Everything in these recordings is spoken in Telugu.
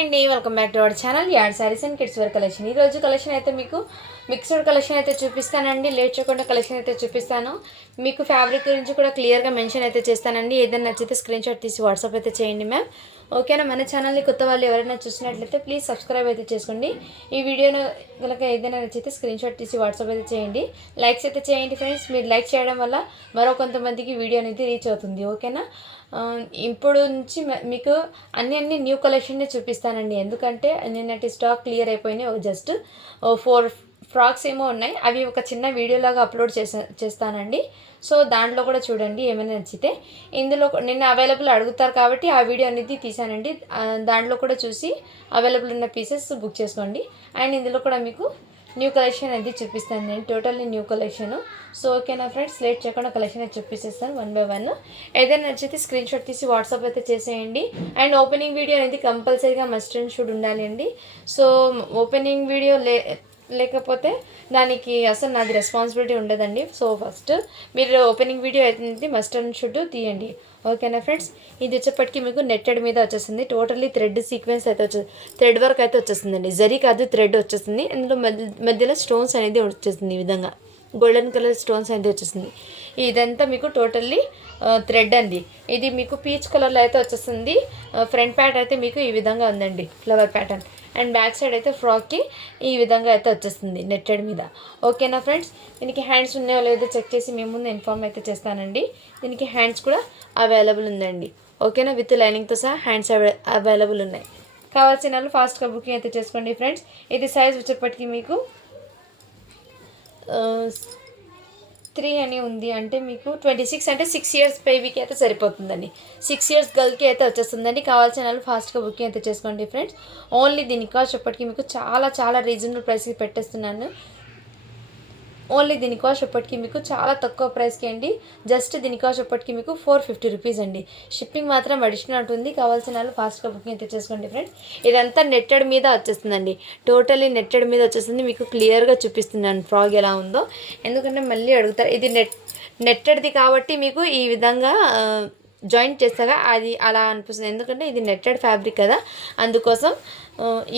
అండి welcome back to our channel add sarees and kids wear collection. ఈ రోజు కలెక్షన్ అయితే మీకు మిక్స్డ్ కలెక్షన్ అయితే చూపిస్తానండి. లేట్ చేయకుండా కలెక్షన్ అయితే చూపిస్తాను. మీకు ఫ్యాబ్రిక్ గురించి కూడా క్లియర్గా మెన్షన్ అయితే చేస్తానండి. ఏదైనా నచ్చితే స్క్రీన్ షాట్ తీసి వాట్సాప్ అయితే చేయండి మ్యామ్. ఓకేనా? మన ఛానల్ని కొత్త వాళ్ళు ఎవరైనా చూసినట్లయితే ప్లీజ్ సబ్స్క్రైబ్ అయితే చేసుకోండి. ఈ వీడియోను కనుక ఏదైనా నచ్చితే స్క్రీన్ షాట్ తీసి వాట్సాప్ అయితే చేయండి. లైక్స్ అయితే చేయండి ఫ్రెండ్స్. మీరు లైక్ చేయడం వల్ల మరో కొంతమందికి వీడియో అనేది రీచ్ అవుతుంది. ఓకేనా? ఇప్పుడు నుంచి మీకు అన్ని న్యూ కలెక్షన్ని చూపిస్తానండి. ఎందుకంటే నిన్నటి స్టాక్ క్లియర్ అయిపోయినాయి. జస్ట్ 4 ఫ్రాక్స్ ఏమో ఉన్నాయి. అవి ఒక చిన్న వీడియోలాగా అప్లోడ్ చేస్తానండి. సో దాంట్లో కూడా చూడండి. ఏమైనా నచ్చితే ఇందులో నిన్న అవైలబుల్ అడుగుతారు కాబట్టి ఆ వీడియో అనేది తీసానండి. దాంట్లో కూడా చూసి అవైలబుల్ ఉన్న పీసెస్ బుక్ చేసుకోండి. అండ్ ఇందులో కూడా మీకు న్యూ కలెక్షన్ అనేది చూపిస్తాను నేను. Totally new collection. సో ఓకేనా ఫ్రెండ్స్, లేట్ చేయకుండా కలెక్షన్ అయితే చూపిస్తాను 1 by 1. ఏదైనా నచ్చితే స్క్రీన్ షాట్ తీసి వాట్సాప్ అయితే చేసేయండి. అండ్ ఓపెనింగ్ వీడియో అనేది కంపల్సరీగా మస్ట్ అండ్ షుడ్ ఉండాలి అండి. సో ఓపెనింగ్ వీడియో లేకపోతే దానికి అసలు నాది రెస్పాన్సిబిలిటీ ఉండదండి. సో ఫస్ట్ మీరు ఓపెనింగ్ వీడియో అయితే మస్ట్ అండ్ షుడ్ తీయండి. ఓకేనా ఫ్రెండ్స్? ఇది వచ్చేప్పటికి మీకు నెట్టెడ్ మీద వచ్చేస్తుంది. టోటల్లీ థ్రెడ్ సీక్వెన్స్ అయితే థ్రెడ్ వర్క్ అయితే వచ్చేస్తుందండి. జరీ కాదు, థ్రెడ్ వచ్చేస్తుంది. ఇందులో మధ్యలో స్టోన్స్ అనేది వచ్చేస్తుంది. ఈ విధంగా గోల్డెన్ కలర్ స్టోన్స్ అనేది వచ్చేస్తుంది. ఇదంతా మీకు టోటల్లీ థ్రెడ్ అండి. ఇది మీకు పీచ్ కలర్లో అయితే వచ్చేస్తుంది. ఫ్రంట్ ప్యాట్ అయితే మీకు ఈ విధంగా ఉందండి, flower pattern. And back side అయితే ఫ్రాక్కి ఈ విధంగా అయితే వచ్చేస్తుంది నెట్టెడ్ మీద. ఓకేనా ఫ్రెండ్స్? దీనికి హ్యాండ్స్ ఉన్నాయో లేదో చెక్ చేసి మేము ముందు ఇన్ఫార్మ్ అయితే చేస్తానండి. దీనికి హ్యాండ్స్ కూడా అవైలబుల్ ఉందండి. ఓకేనా? విత్ లైనింగ్తో సహా హ్యాండ్స్ అవైలబుల్ ఉన్నాయి. కావాల్సిన వాళ్ళు ఫాస్ట్గా బుకింగ్ అయితే చేసుకోండి ఫ్రెండ్స్. ఇది సైజ్ వచ్చేప్పటికి మీకు 3 అని ఉంది. అంటే మీకు 26 అంటే 6 years బేబీకి అయితే సరిపోతుందండి. 6 years గర్ల్కి అయితే వచ్చేస్తుందండి. కావాల్సిన వాళ్ళు ఫాస్ట్గా బుకింగ్ అయితే చేసుకోండి ఫ్రెండ్స్. ఓన్లీ దీని కాస్ట్ చెప్పటికి మీకు చాలా రీజనబుల్ ప్రైస్కి పెట్టేస్తున్నాను. ఓన్లీ దీని కాస్ట్ ఇప్పటికీ మీకు చాలా తక్కువ ప్రైస్కి అండి. జస్ట్ దీని కాస్ట్ ఇప్పటికీ మీకు 450 రూపీస్ అండి. షిప్పింగ్ మాత్రం అడిషనల్ ఉంటుంది. కావాల్సిన వాళ్ళు ఫాస్ట్గా బుకింగ్ అయితే చేసుకోండి ఫ్రెండ్స్. ఇదంతా నెట్టెడ్ మీద వచ్చేస్తుందండి. టోటలీ నెట్టెడ్ మీద వచ్చేస్తుంది. మీకు క్లియర్గా చూపిస్తున్నాను ఫ్రాక్ ఎలా ఉందో. ఎందుకంటే మళ్ళీ అడుగుతారు. ఇది నెట్టెడ్ది కాబట్టి మీకు ఈ విధంగా జాయింట్ చేస్తాగా అది అలా అనిపిస్తుంది. ఎందుకంటే ఇది నెట్టెడ్ ఫ్యాబ్రిక్ కదా, అందుకోసం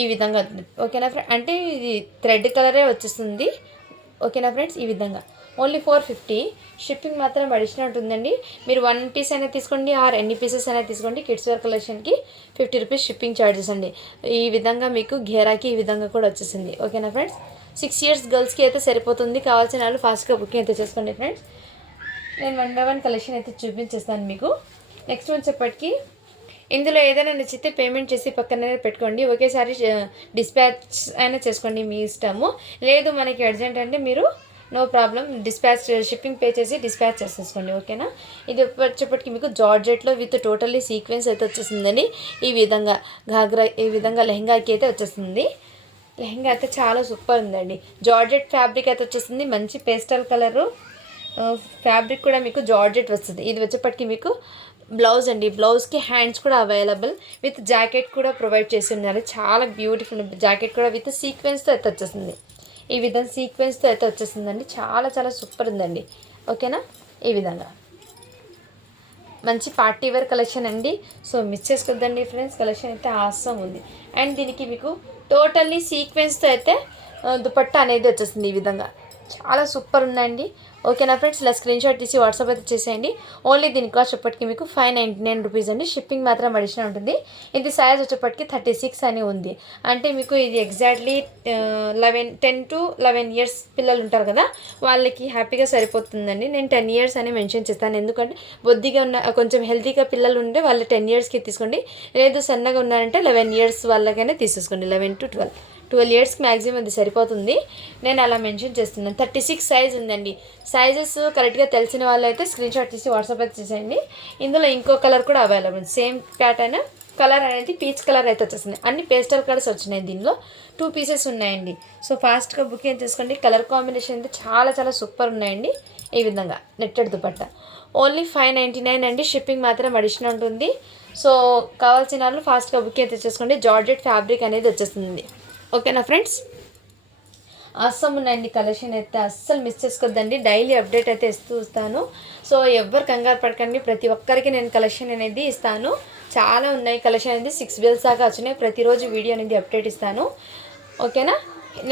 ఈ విధంగా ఓకేనా ఫ్రెండ్? అంటే ఇది థ్రెడ్ కలరే వచ్చేస్తుంది. ఓకేనా ఫ్రెండ్స్? ఈ విధంగా ఓన్లీ 450. షిప్పింగ్ మాత్రం అడిషనల్ ఉంటుందండి. మీరు 1 piece అయినా తీసుకోండి, ఆర్ ఎన్ని పీసెస్ అయినా తీసుకోండి. కిడ్స్ వేర్ కలెక్షన్కి 50 రూపీస్ షిప్పింగ్ ఛార్జెస్ అండి. ఈ విధంగా మీకు ఘేరాకి ఈ విధంగా కూడా వచ్చేసింది. ఓకేనా ఫ్రెండ్స్? 6 years గర్ల్స్కి అయితే సరిపోతుంది. కావాల్సిన వాళ్ళు ఫాస్ట్గా బుకింగ్ అయితే చేసుకోండి ఫ్రెండ్స్. నేను 1 by 1 కలెక్షన్ అయితే చూపించేస్తాను మీకు. నెక్స్ట్ వచ్చేప్పటికి ఇందులో ఏదైనా నచ్చితే పేమెంట్ చేసి పక్కనే పెట్టుకోండి. ఒకేసారి డిస్పాచ్ అయినా చేసుకోండి, మీ ఇష్టము. లేదు మనకి అర్జెంట్ అంటే మీరు no problem dispatch shipping pay చేసి డిస్పాచ్ చేసేసుకోండి. ఓకేనా? ఇది వచ్చేప్పటికి మీకు జార్జెట్లో విత్ టోటల్లీ సీక్వెన్స్ అయితే వచ్చేసిందండి. ఈ విధంగా ఘాగ్రా ఈ విధంగా లెహంగాకి అయితే వచ్చేస్తుంది. లెహంగా అయితే చాలా సూపర్ ఉందండి. జార్జెట్ ఫ్యాబ్రిక్ అయితే వచ్చేసింది. మంచి పేస్టల్ కలరు ఫ్యాబ్రిక్ కూడా మీకు జార్జెట్ వస్తుంది. ఇది వచ్చేప్పటికి మీకు బ్లౌజ్ అండి. బ్లౌజ్కి హ్యాండ్స్ కూడా అవైలబుల్ విత్ జాకెట్ కూడా ప్రొవైడ్ చేసి ఉన్నారు. చాలా బ్యూటిఫుల్ జాకెట్ కూడా విత్ సీక్వెన్స్తో అయితే వచ్చేస్తుంది. ఈ విధంగా సీక్వెన్స్తో అయితే వచ్చేస్తుందండి. చాలా సూపర్ ఉందండి. ఓకేనా? ఈ విధంగా మంచి పార్టీ వేర్ కలెక్షన్ అండి. సో మిస్ చేసుకోద్దండి ఫ్రెండ్స్. కలెక్షన్ అయితే ఆసమ్ ఉంది. అండ్ దీనికి మీకు టోటల్లీ సీక్వెన్స్తో అయితే దుపట్టా అనేది వచ్చేస్తుంది. ఈ విధంగా చాలా సూపర్ ఉందండి. ఓకేనా ఫ్రెండ్స్? ఇలా స్క్రీన్ షాట్ తీసి వాట్సాప్ అయితే చేసేయండి. ఓన్లీ దీని కాస్ట్ వచ్చేప్పటికి మీకు 599 రూపీస్ అండి. షిప్పింగ్ మాత్రం అడిషనల్ ఉంటుంది. ఇది సైజ్ వచ్చేప్పటికి 36 అని ఉంది. అంటే మీకు ఇది ఎగ్జాక్ట్లీ 10 to 11 years పిల్లలు ఉంటారు కదా, వాళ్ళకి హ్యాపీగా సరిపోతుందండి. నేను 10 years అని మెన్షన్ చేస్తాను. ఎందుకంటే బొద్దిగా ఉన్న కొంచెం హెల్తీగా పిల్లలు ఉంటే వాళ్ళు 10 yearsకి తీసుకోండి. లేదు సన్నగా ఉన్నారంటే 11 years వాళ్ళకైనా తీసేసుకోండి. 11 to 12 yearsకి మ్యాక్సిమం అది సరిపోతుంది. నేను అలా మెన్షన్ చేస్తున్నాను. 36 సైజ్ ఉందండి. సైజెస్ కరెక్ట్గా తెలిసిన వాళ్ళు అయితే స్క్రీన్ షాట్ తీసి వాట్సాప్ అయితే చేసేయండి. ఇందులో ఇంకో కలర్ కూడా అవైలబుల్. సేమ్ ప్యాటర్న్ కలర్ అనేది పీచ్ కలర్ అయితే వచ్చేస్తుంది. అన్ని పేస్టల్ కలర్స్ వచ్చినాయి. దీనిలో 2 pieces ఉన్నాయండి. సో ఫాస్ట్గా బుకింగ్ చేసుకోండి. కలర్ కాంబినేషన్ అయితే చాలా సూపర్ ఉన్నాయండి. ఈ విధంగా నెట్టెడ్ దుపట్టా ఓన్లీ 599 అండి. షిప్పింగ్ మాత్రం అడిషనల్ ఉంటుంది. సో కావాల్సిన వాళ్ళు ఫాస్ట్గా బుకింగ్ అయితే చేసుకోండి. జార్జెట్ ఫ్యాబ్రిక్ అనేది వచ్చేస్తుంది. ఓకేనా ఫ్రెండ్స్? అస్సలు ఉన్నాయండి కలెక్షన్ అయితే. అస్సలు మిస్ చేసుకోవద్దండి. డైలీ అప్డేట్ అయితే ఇస్తాను. సో ఎవ్వరు కంగారు పడకండి. ప్రతి ఒక్కరికి నేను కలెక్షన్ అనేది ఇస్తాను. చాలా ఉన్నాయి కలెక్షన్ అనేది 6 బిల్స్ దాకా వచ్చినాయి. ప్రతిరోజు వీడియో అనేది అప్డేట్ ఇస్తాను, ఓకేనా.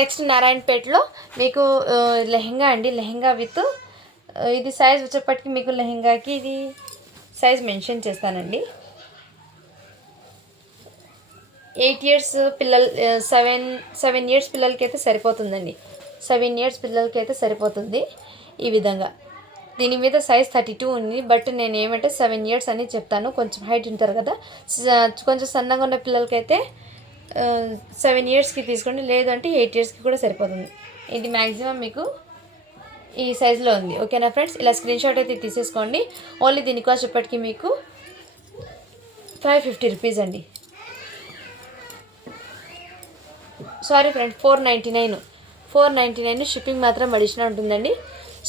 నెక్స్ట్ నారాయణపేటలో మీకు లెహెంగా అండి, లెహెంగా విత్ ఇది సైజ్ వచ్చేప్పటికి మీకు లెహెంగాకి ఇది సైజ్ మెన్షన్ చేస్తానండి. 8 ఇయర్స్ పిల్లలు 7 ఇయర్స్ పిల్లలకి అయితే సరిపోతుందండి. 7 ఇయర్స్ పిల్లలకి అయితే సరిపోతుంది. ఈ విధంగా దీని మీద సైజ్ 32 ఉంది, బట్ నేను ఏమంటే 7 ఇయర్స్ అని చెప్తాను. కొంచెం హైట్ ఉంటారు కదా, కొంచెం సన్నగా ఉన్న పిల్లలకైతే 7 ఇయర్స్కి తీసుకోండి, లేదంటే 8 ఇయర్స్కి కూడా సరిపోతుంది. ఇది మ్యాక్సిమం మీకు ఈ సైజులో ఉంది, ఓకేనా ఫ్రెండ్స్. ఇలా స్క్రీన్ షాట్ అయితే తీసేసుకోండి. ఓన్లీ దీని కాస్ట్ ఇప్పటికి మీకు 550 రూపీస్ అండి. సారీ ఫ్రెండ్స్, 499 షిప్పింగ్ మాత్రం అడిషనల్ ఉంటుందండి.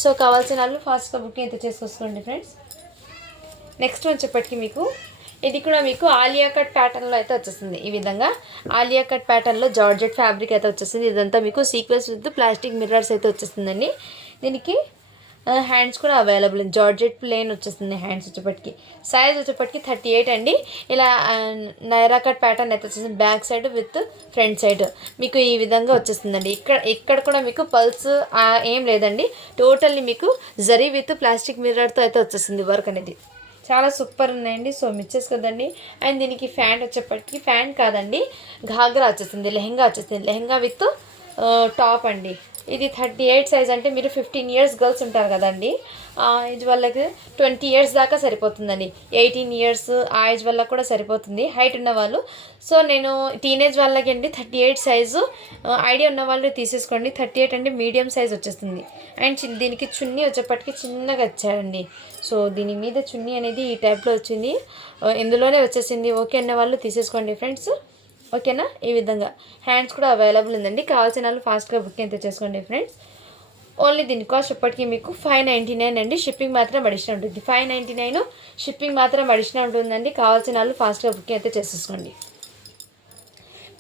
సో కావాల్సిన వాళ్ళు ఫాస్ట్గా బుకింగ్ అయితే చేసుకోండి ఫ్రెండ్స్. నెక్స్ట్ వచ్చేప్పటికి మీకు ఇది కూడా మీకు ఆలియా కట్ ప్యాటర్న్లో అయితే వచ్చేస్తుంది. ఈ విధంగా ఆలియా కట్ ప్యాటర్న్లో జార్జెట్ ఫ్యాబ్రిక్ అయితే వచ్చేస్తుంది. ఇదంతా మీకు సీక్వెన్స్ విత్ ప్లాస్టిక్ మిర్రర్స్ అయితే వచ్చేస్తుందండి. దీనికి హ్యాండ్స్ కూడా అవైలబుల్, జార్జెట్ ప్లేన్ వచ్చేస్తుంది హ్యాండ్స్ వచ్చేప్పటికి. సైజ్ వచ్చేప్పటికి 38 అండి. ఇలా నైరా కట్ ప్యాటర్న్ అయితే వచ్చేస్తుంది, back side with front side మీకు ఈ విధంగా వచ్చేస్తుందండి. ఇక్కడ కూడా మీకు పల్స్ ఏం లేదండి, టోటల్లీ మీకు జరీ విత్ ప్లాస్టిక్ మిర్రర్తో అయితే వచ్చేస్తుంది వర్క్ అనేది. చాలా సూపర్ ఉన్నాయండి. సో మిస్ కదండి. అండ్ దీనికి ఫ్యాంట్ వచ్చేప్పటికి ఫ్యాంట్ కాదండి, ఘాగ్రా వచ్చేస్తుంది, లెహెంగా వచ్చేస్తుంది, లెహెంగా విత్ టాప్ అండి. ఇది 38 సైజ్ అంటే మీరు 15 ఇయర్స్ గర్ల్స్ ఉంటారు కదండి, ఆ ఏజ్ వాళ్ళకి 20 ఇయర్స్ దాకా సరిపోతుందండి. 18 ఇయర్స్ ఆ ఏజ్ వాళ్ళకి కూడా సరిపోతుంది, హైట్ ఉన్నవాళ్ళు. సో నేను టీనేజ్ వాళ్ళకి అండి 38 సైజు ఐడియా ఉన్న వాళ్ళు తీసేసుకోండి. 38 అంటే మీడియం సైజ్ వచ్చేస్తుంది. అండ్ దీనికి చున్నీ వచ్చేప్పటికి చిన్నగా వచ్చాడండి. సో దీని మీద చున్నీ అనేది ఈ టైప్లో వచ్చింది, ఇందులోనే వచ్చేసింది. ఓకే అన్న వాళ్ళు తీసేసుకోండి ఫ్రెండ్స్, ఓకేనా. ఈ విధంగా హ్యాండ్స్ కూడా అవైలబుల్ ఉందండి. కావాల్సిన వాళ్ళు ఫాస్ట్గా బుకింగ్ అయితే చేసుకోండి ఫ్రెండ్స్. ఓన్లీ దీని కాస్ట్ ఇప్పటికీ మీకు 599 అండి. షిప్పింగ్ మాత్రం అడిషనల్ ఉంటుంది. 599 షిప్పింగ్ మాత్రం అడిషనల్ ఉంటుందండి. కావాల్సిన వాళ్ళు ఫాస్ట్గా బుకింగ్ అయితే చేసేసుకోండి.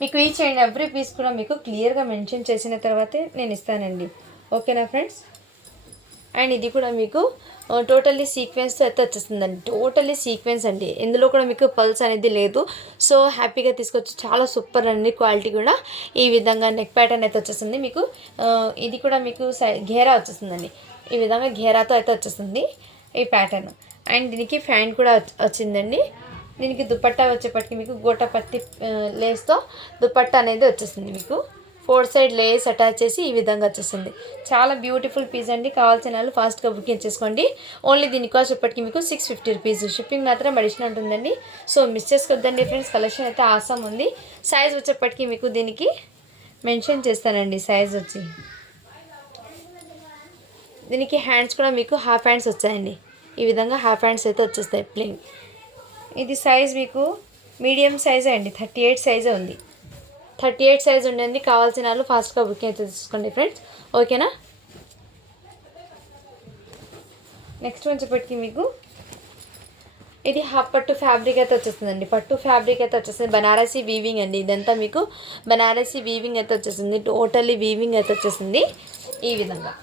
మీకు ఈచ్ అండ్ ఎవ్రీ పీస్ కూడా మీకు క్లియర్గా మెన్షన్ చేసిన తర్వాతే నేను ఇస్తానండి, ఓకేనా ఫ్రెండ్స్. అండ్ ఇది కూడా మీకు టోటల్లీ సీక్వెన్స్తో అయితే వచ్చేస్తుందండి, టోటల్లీ సీక్వెన్స్ అండి. ఇందులో కూడా మీకు పల్స్ అనేది లేదు. సో హ్యాపీగా తీసుకొచ్చి చాలా సూపర్ అండి, క్వాలిటీ కూడా. ఈ విధంగా నెక్ ప్యాటర్న్ అయితే వచ్చేస్తుంది మీకు. ఇది కూడా మీకు ఘేరా వచ్చేస్తుందండి, ఈ విధంగా ఘేరాతో అయితే వచ్చేస్తుంది ఈ ప్యాటర్న్. అండ్ దీనికి ఫ్యాంట్ కూడా వచ్చిందండి. దీనికి దుపట్టా వచ్చేప్పటికి మీకు గోటపత్తి లేస్తో దుపట్టా అనేది వచ్చేస్తుంది మీకు. 4 సైడ్ లేస్ అటాచ్ చేసి ఈ విధంగా వచ్చేస్తుంది. చాలా బ్యూటిఫుల్ పీస్ అండి. కావాల్సిన వాళ్ళు ఫాస్ట్గా బుకింగ్ చేసుకోండి. ఓన్లీ దీని కాస్ట్ ఇప్పటికి మీకు 650 రూపీస్. షిప్పింగ్ మాత్రం అడిషనల్ ఉంటుందండి. సో మిస్ చేసుకోవద్దండి ఫ్రెండ్స్, కలెక్షన్ అయితే ఆసమ్ ఉంది. సైజ్ వచ్చేప్పటికి మీకు దీనికి మెన్షన్ చేస్తానండి సైజ్ వచ్చి. దీనికి హ్యాండ్స్ కూడా మీకు హాఫ్ హ్యాండ్స్ వచ్చాయండి. ఈ విధంగా హాఫ్ హ్యాండ్స్ అయితే వచ్చేస్తాయి ప్లెయిన్. ఇది సైజ్ మీకు మీడియం సైజే అండి, 38 సైజే ఉంది. 38 సైజ్ ఉండండి. కావాల్సిన వాళ్ళు ఫాస్ట్గా బుకింగ్ అయితే తీసుకోండి ఫ్రెండ్స్, ఓకేనా. నెక్స్ట్ వచ్చేప్పటికి మీకు ఇది పట్టు ఫ్యాబ్రిక్ అయితే వచ్చేస్తుందండి. పట్టు ఫ్యాబ్రిక్ అయితే వచ్చేస్తుంది, బనారసీ వీవింగ్ అండి. ఇదంతా మీకు బనారసీ వీవింగ్ అయితే వచ్చేస్తుంది, టోటల్లీ వీవింగ్ అయితే వచ్చేసింది ఈ విధంగా.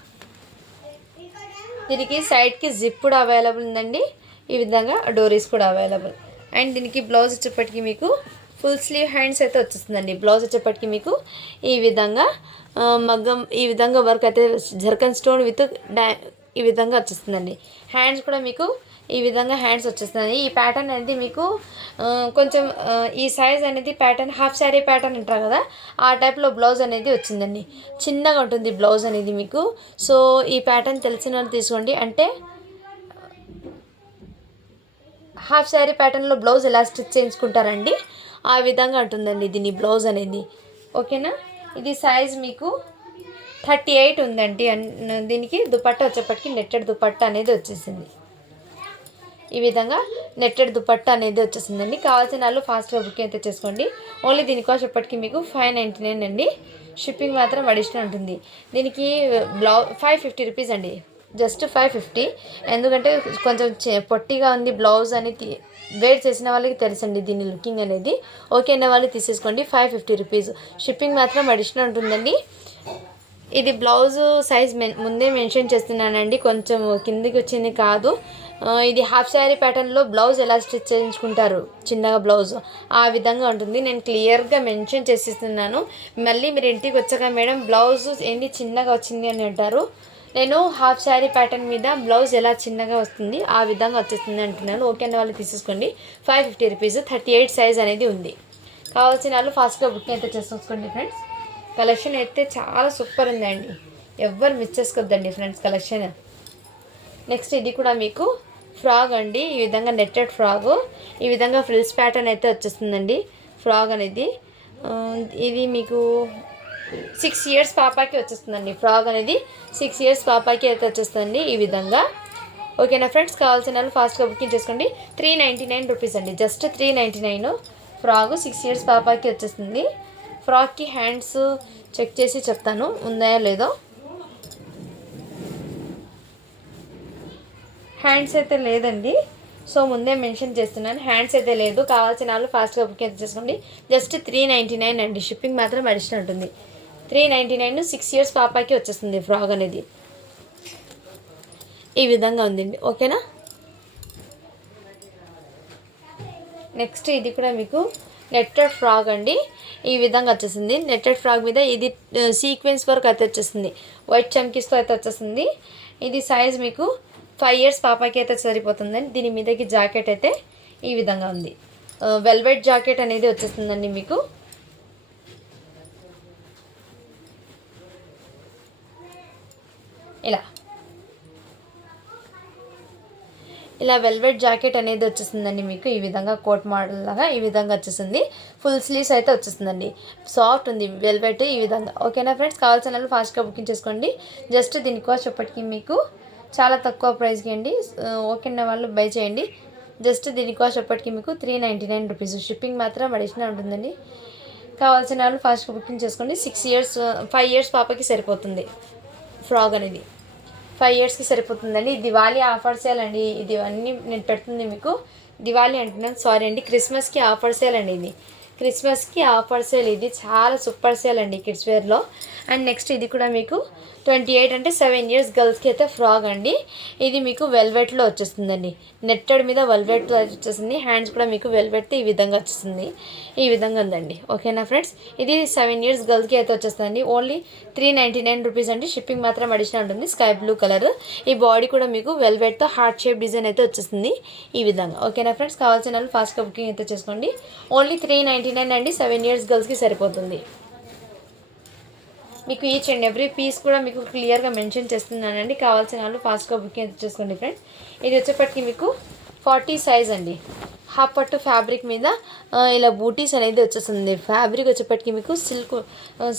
దీనికి సైడ్కి జిప్ కూడా అవైలబుల్ ఉందండి. ఈ విధంగా డోరీస్ కూడా అవైలబుల్. అండ్ దీనికి బ్లౌజ్ వచ్చేప్పటికి మీకు ఫుల్ స్లీవ్ హ్యాండ్స్ అయితే వచ్చేస్తుందండి. బ్లౌజ్ వచ్చేప్పటికి మీకు ఈ విధంగా మగ్గం ఈ విధంగా వర్క్ అయితే జర్కన్ స్టోన్ విత్ ఈ విధంగా వచ్చేస్తుందండి. హ్యాండ్స్ కూడా మీకు ఈ విధంగా హ్యాండ్స్ వచ్చేస్తుంది. ఈ ప్యాటర్న్ అనేది మీకు కొంచెం ఈ సైజ్ అనేది ప్యాటర్న్ హాఫ్ శారీ ప్యాటర్న్ అంటారు కదా, ఆ టైప్లో బ్లౌజ్ అనేది వచ్చిందండి. చిన్నగా ఉంటుంది బ్లౌజ్ అనేది మీకు. సో ఈ ప్యాటర్న్ తెలిసిన వాళ్ళు తీసుకోండి. అంటే హాఫ్ శారీ ప్యాటర్న్లో బ్లౌజ్ ఎలా స్టిచ్ చేయించుకుంటారండి, ఆ విధంగా ఉంటుందండి దీని బ్లౌజ్ అనేది, ఓకేనా. ఇది సైజ్ మీకు 38 ఉందండి. దీనికి దుపట్టా వచ్చేప్పటికి నెట్టెడ్ దుపట్టా అనేది వచ్చేసింది. ఈ విధంగా నెట్టెడ్ దుపట్టా అనేది వచ్చేసిందండి. కావాల్సిన వాళ్ళు ఫాస్ట్గా బుకింగ్ అయితే చేసుకోండి. ఓన్లీ దీని కాస్ట్ ఎప్పటికీ మీకు 599 అండి. షిప్పింగ్ మాత్రం అడిషనల్ ఉంటుంది. దీనికి 550 రూపీస్ అండి, జస్ట్ 550. ఎందుకంటే కొంచెం పొట్టిగా ఉంది బ్లౌజ్ అనేది, వేర్ చేసిన వాళ్ళకి తెలుసండి దీని లుకింగ్ అనేది. ఓకే అనే వాళ్ళు తీసేసుకోండి. 550 రూపీస్. షిప్పింగ్ మాత్రం అడిషనల్ ఉంటుందండి. ఇది బ్లౌజ్ సైజ్ ముందే మెన్షన్ చేస్తున్నానండి, కొంచెం కిందికి వచ్చింది కాదు. ఇది హాఫ్ శారీ ప్యాటర్న్లో బ్లౌజ్ ఎలా స్టిచ్ చేయించుకుంటారు చిన్నగా బ్లౌజ్ ఆ విధంగా ఉంటుంది. నేను క్లియర్గా మెన్షన్ చేసిస్తున్నాను. మళ్ళీ మీరు ఇంటికి వచ్చాక మేడం బ్లౌజ్ ఏంటి చిన్నగా వచ్చింది అని అంటారు. నేను హాఫ్ శారీ ప్యాటర్న్ మీద బ్లౌజ్ ఎలా చిన్నగా వస్తుంది ఆ విధంగా వచ్చేస్తుంది అంటున్నాను. ఓకే అన్న వాళ్ళు తీసేసుకోండి. 550 రూపీస్. 38 సైజ్ అనేది ఉంది. కావాల్సిన వాళ్ళు ఫాస్ట్గా బుకింగ్ అయితే చేసుకోండి ఫ్రెండ్స్. కలెక్షన్ అయితే చాలా సూపర్ ఉందండి. ఎవ్వరు మిస్ చేసుకోవద్దండి ఫ్రెండ్స్ కలెక్షన్. నెక్స్ట్ ఇది కూడా మీకు ఫ్రాక్ అండి. ఈ విధంగా నెట్టెడ్ ఫ్రాగు, ఈ విధంగా ఫ్రిల్స్ ప్యాటర్న్ అయితే వచ్చేస్తుందండి ఫ్రాక్ అనేది. ఇది మీకు 6 ఇయర్స్ పాపాకి వచ్చేస్తుందండి ఫ్రాక్ అనేది. 6 ఇయర్స్ పాపాకి అయితే వచ్చేస్తుంది ఈ విధంగా. ఓకేనా ఫ్రెండ్స్, కావాల్సిన వాళ్ళు ఫాస్ట్గా బుకింగ్ చేసుకోండి. 399 రూపీస్ అండి, జస్ట్ 399. ఫ్రాక్ 6 ఇయర్స్ పాపాకి వచ్చేస్తుంది. ఫ్రాక్కి హ్యాండ్స్ చెక్ చేసి చెప్తాను ఉందా లేదో. హ్యాండ్స్ అయితే లేదండి, సో ముందే మెన్షన్ చేస్తున్నాను. హ్యాండ్స్ అయితే లేదు. కావాల్సిన వాళ్ళు ఫాస్ట్గా బుకింగ్ చేసుకోండి. జస్ట్ 399 అండి. షిప్పింగ్ మాత్రం అడిషనల్ ఉంటుంది. 399. 6 ఇయర్స్ పాపాకి వచ్చేస్తుంది ఫ్రాక్ అనేది. ఈ విధంగా ఉందండి. ఓకేనా. నెక్స్ట్ ఇది కూడా మీకు నెట్టెడ్ ఫ్రాక్ అండి. ఈ విధంగా వచ్చేసింది. నెట్టెడ్ ఫ్రాక్ మీద ఇది సీక్వెన్స్ వర్క్ అయితే వచ్చేస్తుంది. వైట్ చమ్కీస్తో అయితే వచ్చేస్తుంది. ఇది సైజ్ మీకు 5 ఇయర్స్ పాపాకి అయితే సరిపోతుందండి. దీని మీదకి జాకెట్ అయితే ఈ విధంగా ఉంది. వెల్వెట్ జాకెట్ అనేది వచ్చేస్తుందండి మీకు. ఇలా వెల్వెట్ జాకెట్ అనేది వచ్చేస్తుందండి మీకు. ఈ విధంగా కోట్ మోడల్ లాగా ఈ విధంగా వచ్చేసింది. ఫుల్ స్లీవ్స్ అయితే వచ్చేస్తుందండి. సాఫ్ట్ ఉంది వెల్వెట్ ఈ విధంగా. ఓకేనా ఫ్రెండ్స్, కావాల్సిన వాళ్ళు ఫాస్ట్గా బుకింగ్ చేసుకోండి. జస్ట్ దీని కాస్ట్ ఎప్పటికీ మీకు చాలా తక్కువ ప్రైస్కి అండి. ఓకేనా వాళ్ళు బై చేయండి. జస్ట్ దీని కాస్ట్ ఎప్పటికీ మీకు 399 రూపీస్. షిప్పింగ్ మాత్రం అడిషనల్ ఉంటుందండి. కావాల్సిన వాళ్ళు ఫాస్ట్గా బుకింగ్ చేసుకోండి. 5 ఇయర్స్ పాపకి సరిపోతుంది ఫ్రాక్ అనేది. 5 ఇయర్స్కి సరిపోతుందండి. దివాళీ ఆఫర్ సేల్ అండి. ఇది అన్నీ నేను పెడుతుంది మీకు. దివాళీ అంటున్నాను, సారీ అండి, క్రిస్మస్కి ఆఫర్ సేల్ అండి. ఇది క్రిస్మస్కి ఆఫర్ సేల్. ఇది చాలా సూపర్ సేల్ అండి కిడ్స్ వేర్లో. అండ్ నెక్స్ట్ ఇది కూడా మీకు 28 అంటే 7 ఇయర్స్ గర్ల్స్కి అయితే ఫ్రాక్ అండి. ఇది మీకు వెల్వెట్లో వచ్చేస్తుందండి. నెట్టెడ్ మీద వెల్వెట్ వచ్చేసింది. హ్యాండ్స్ కూడా మీకు వెల్వెట్ ఈ విధంగా వచ్చేస్తుంది. ఈ విధంగా ఉందండి. ఓకేనా ఫ్రెండ్స్, ఇది 7 ఇయర్స్ గర్ల్స్కి అయితే వచ్చేస్తుంది. ఓన్లీ 399 రూపీస్ అండి. షిప్పింగ్ మాత్రం అడిషనల్ ఉంటుంది. Sky blue colour. ఈ బాడీ కూడా మీకు వెల్వెట్తో హార్ట్ షేప్ డిజైన్ అయితే వచ్చేస్తుంది ఈ విధంగా. ఓకేనా ఫ్రెండ్స్, కావాల్సిన వాళ్ళు ఫాస్ట్గా బుకింగ్ అయితే చేసుకోండి. ఓన్లీ 399 అండి. 7 ఇయర్స్ గర్ల్స్కి సరిపోతుంది. మీకు ఈచ్ అండ్ ఎవ్రీ పీస్ కూడా మీకు క్లియర్గా మెన్షన్ చేస్తున్నానండి. కావాల్సిన వాళ్ళు ఫాస్ట్గా బుకింగ్ అయితే చేసుకోండి ఫ్రెండ్స్. ఇది వచ్చేప్పటికి మీకు 40 సైజ్ అండి. హాఫ్ పట్టు ఫ్యాబ్రిక్ మీద ఇలా బూటీస్ అనేది వచ్చేస్తుంది. ఫ్యాబ్రిక్ వచ్చేప్పటికి మీకు సిల్క్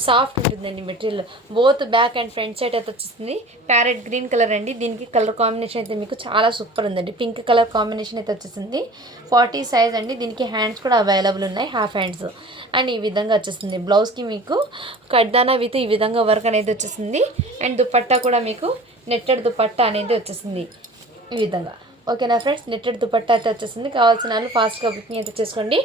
సాఫ్ట్ ఉంటుందండి material. Both back and front side అయితే వచ్చేస్తుంది. ప్యారెట్ గ్రీన్ కలర్ అండి. దీనికి కలర్ కాంబినేషన్ అయితే మీకు చాలా సూపర్ ఉందండి. పింక్ కలర్ కాంబినేషన్ అయితే వచ్చేసింది. 40 సైజ్ అండి. దీనికి హ్యాండ్స్ కూడా అవైలబుల్ ఉన్నాయి, హాఫ్ హ్యాండ్స్. అండ్ ఈ విధంగా వచ్చేస్తుంది. బ్లౌజ్కి మీకు కడ్దానా విత్ ఈ విధంగా వర్క్ అనేది వచ్చేసింది. అండ్ దుపట్టా కూడా మీకు నెట్టెడ్ దుపట్టా అనేది వచ్చేసింది ఈ విధంగా. ఓకేనా ఫ్రెండ్స్, నెట్టెడ్ దుపట్టా అయితే వచ్చేసింది. కావాల్సిన వాళ్ళు ఫాస్ట్గా బుకింగ్ అయితే చేసుకోండి.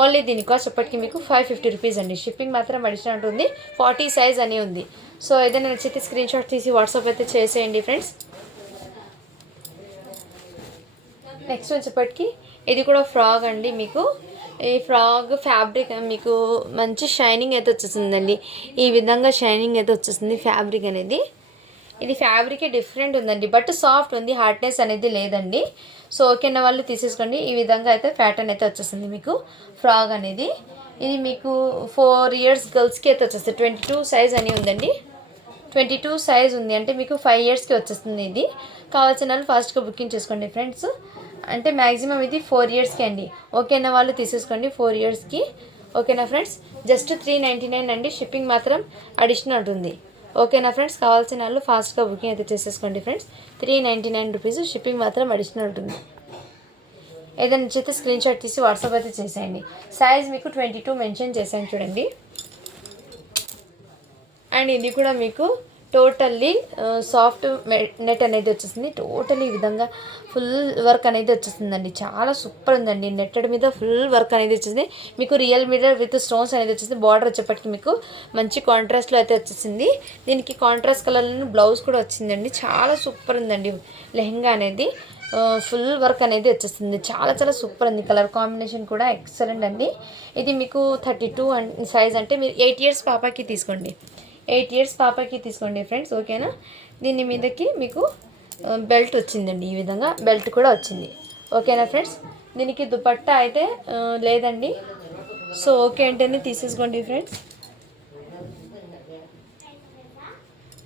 ఓన్లీ దీని కాస్ట్ ఇప్పటికీ మీకు 550 రూపీస్ అండి. షిప్పింగ్ మాత్రం అడిషనల్ ఉంటుంది. 40 సైజ్ అని ఉంది. సో ఏదైనా నచ్చితే స్క్రీన్ షాట్ తీసి వాట్సాప్ అయితే చేసేయండి ఫ్రెండ్స్. నెక్స్ట్ వచ్చేప్పటికి ఇది కూడా ఫ్రాక్ అండి. మీకు ఈ ఫ్రాక్ ఫ్యాబ్రిక్ మీకు మంచి షైనింగ్ అయితే వచ్చేసిందండి. ఈ విధంగా షైనింగ్ అయితే వచ్చేసింది ఫ్యాబ్రిక్ అనేది. ఇది ఫ్యాబ్రికే డిఫరెంట్ ఉందండి, బట్ సాఫ్ట్ ఉంది, హార్డ్నెస్ అనేది లేదండి. సో ఓకేనా వాళ్ళు తీసేసుకోండి. ఈ విధంగా అయితే ప్యాటర్న్ అయితే వచ్చేసింది మీకు ఫ్రాక్ అనేది. ఇది మీకు 4 ఇయర్స్ గర్ల్స్కి అయితే వచ్చేస్తుంది. 22 సైజ్ అని ఉందండి. 22 సైజ్ ఉంది అంటే మీకు 5 ఇయర్స్కి వచ్చేస్తుంది. ఇది కావాల్సిన వాళ్ళు ఫాస్ట్గా బుకింగ్ చేసుకోండి ఫ్రెండ్స్. అంటే మ్యాక్సిమం ఇది 4 ఇయర్స్కి అండి. ఓకేనా వాళ్ళు తీసేసుకోండి 4 ఇయర్స్కి. ఓకేనా ఫ్రెండ్స్, జస్ట్ 399 అండి. షిప్పింగ్ మాత్రం అడిషనల్ ఉంటుంది. ఓకేనా ఫ్రెండ్స్, కావాల్సిన వాళ్ళు ఫాస్ట్గా బుకింగ్ అయితే చేసేసుకోండి ఫ్రెండ్స్. 399 రూపీస్. షిప్పింగ్ మాత్రం అడిషనల్ ఉంటుంది. ఏదైనా నచ్చితే స్క్రీన్ షాట్ తీసి వాట్సాప్ అయితే చేసేయండి. సైజ్ మీకు 22 మెన్షన్ చేశాను చూడండి. అండ్ ఇది కూడా మీకు టోటల్లీ సాఫ్ట్ నెట్ అనేది వచ్చేసింది. టోటలీ ఈ విధంగా ఫుల్ వర్క్ అనేది వచ్చేసిందండి. చాలా సూపర్ ఉందండి. నెట్టెడ్ మీద ఫుల్ వర్క్ అనేది వచ్చేసింది. మీకు రియల్ మిర్రర్ విత్ స్టోన్స్ అనేది వచ్చేసింది. బార్డర్ వచ్చేప్పటికి మీకు మంచి కాంట్రాస్ట్లో అయితే వచ్చేసింది. దీనికి కాంట్రాస్ట్ కలర్లో బ్లౌజ్ కూడా వచ్చిందండి. చాలా సూపర్ ఉందండి లెహంగా అనేది. ఫుల్ వర్క్ అనేది వచ్చేస్తుంది. చాలా చాలా సూపర్ ఉంది. కలర్ కాంబినేషన్ కూడా ఎక్సలెంట్ అండి. ఇది మీకు 32 సైజ్ అంటే మీరు 8 ఇయర్స్ పాపకి తీసుకోండి. 8 ఇయర్స్ పాపకి తీసుకోండి ఫ్రెండ్స్. ఓకేనా. దీని మీదకి మీకు బెల్ట్ వచ్చిందండి. ఈ విధంగా బెల్ట్ కూడా వచ్చింది. ఓకేనా ఫ్రెండ్స్. దీనికి దుపట్టా అయితే లేదండి. సో ఓకే అంటేనే తీసేసుకోండి ఫ్రెండ్స్.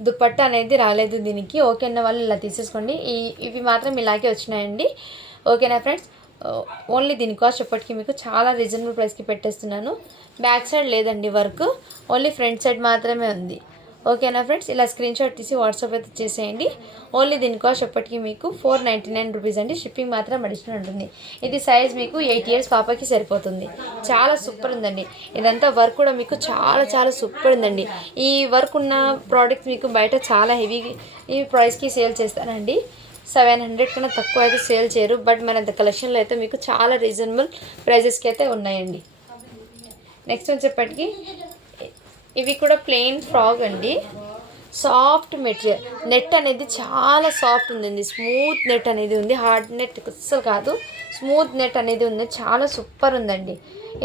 దుపట్టా అనేది రాలేదు దీనికి. ఓకే అన్న వాళ్ళు ఇలా తీసేసుకోండి. ఇవి మాత్రం ఇలాగే వచ్చినాయండి. ఓకేనా ఫ్రెండ్స్. ఓన్లీ దీని కాస్ట్ ఎప్పటికీ మీకు చాలా రీజనబుల్ ప్రైస్కి పెట్టేస్తున్నాను. బ్యాక్ సైడ్ లేదండి వర్క్, ఓన్లీ ఫ్రంట్ సైడ్ మాత్రమే ఉంది. ఓకేనా ఫ్రెండ్స్. ఇలా స్క్రీన్ షాట్ తీసి వాట్సాప్ అయితే చేసేయండి. ఓన్లీ దీని కాస్ట్ ఎప్పటికీ మీకు 499 రూపీస్ అండి. షిప్పింగ్ మాత్రం అడిషనల్ ఉంటుంది. ఇది సైజ్ మీకు 8 ఇయర్స్ పాపకి సరిపోతుంది. చాలా సూపర్ ఉందండి. ఇదంతా వర్క్ కూడా మీకు చాలా చాలా సూపర్ ఉందండి. ఈ వర్క్ ఉన్న ప్రోడక్ట్స్ మీకు బయట చాలా హెవీ ఈ ప్రైస్కి సేల్ చేస్తానండి. 700 కన్నా తక్కువ అయితే సేల్ చేయరు. బట్ మన కలెక్షన్లో అయితే మీకు చాలా రీజనబుల్ ప్రైజెస్కి అయితే ఉన్నాయండి. నెక్స్ట్ వచ్చేప్పటికి ఇవి కూడా ప్లెయిన్ ఫ్రాక్ అండి. సాఫ్ట్ మెటీరియల్, నెట్ అనేది చాలా సాఫ్ట్ ఉందండి. స్మూత్ నెట్ అనేది ఉంది. హార్డ్ నెట్ అస్సలు కాదు, స్మూత్ నెట్ అనేది ఉంది. చాలా సూపర్ ఉందండి.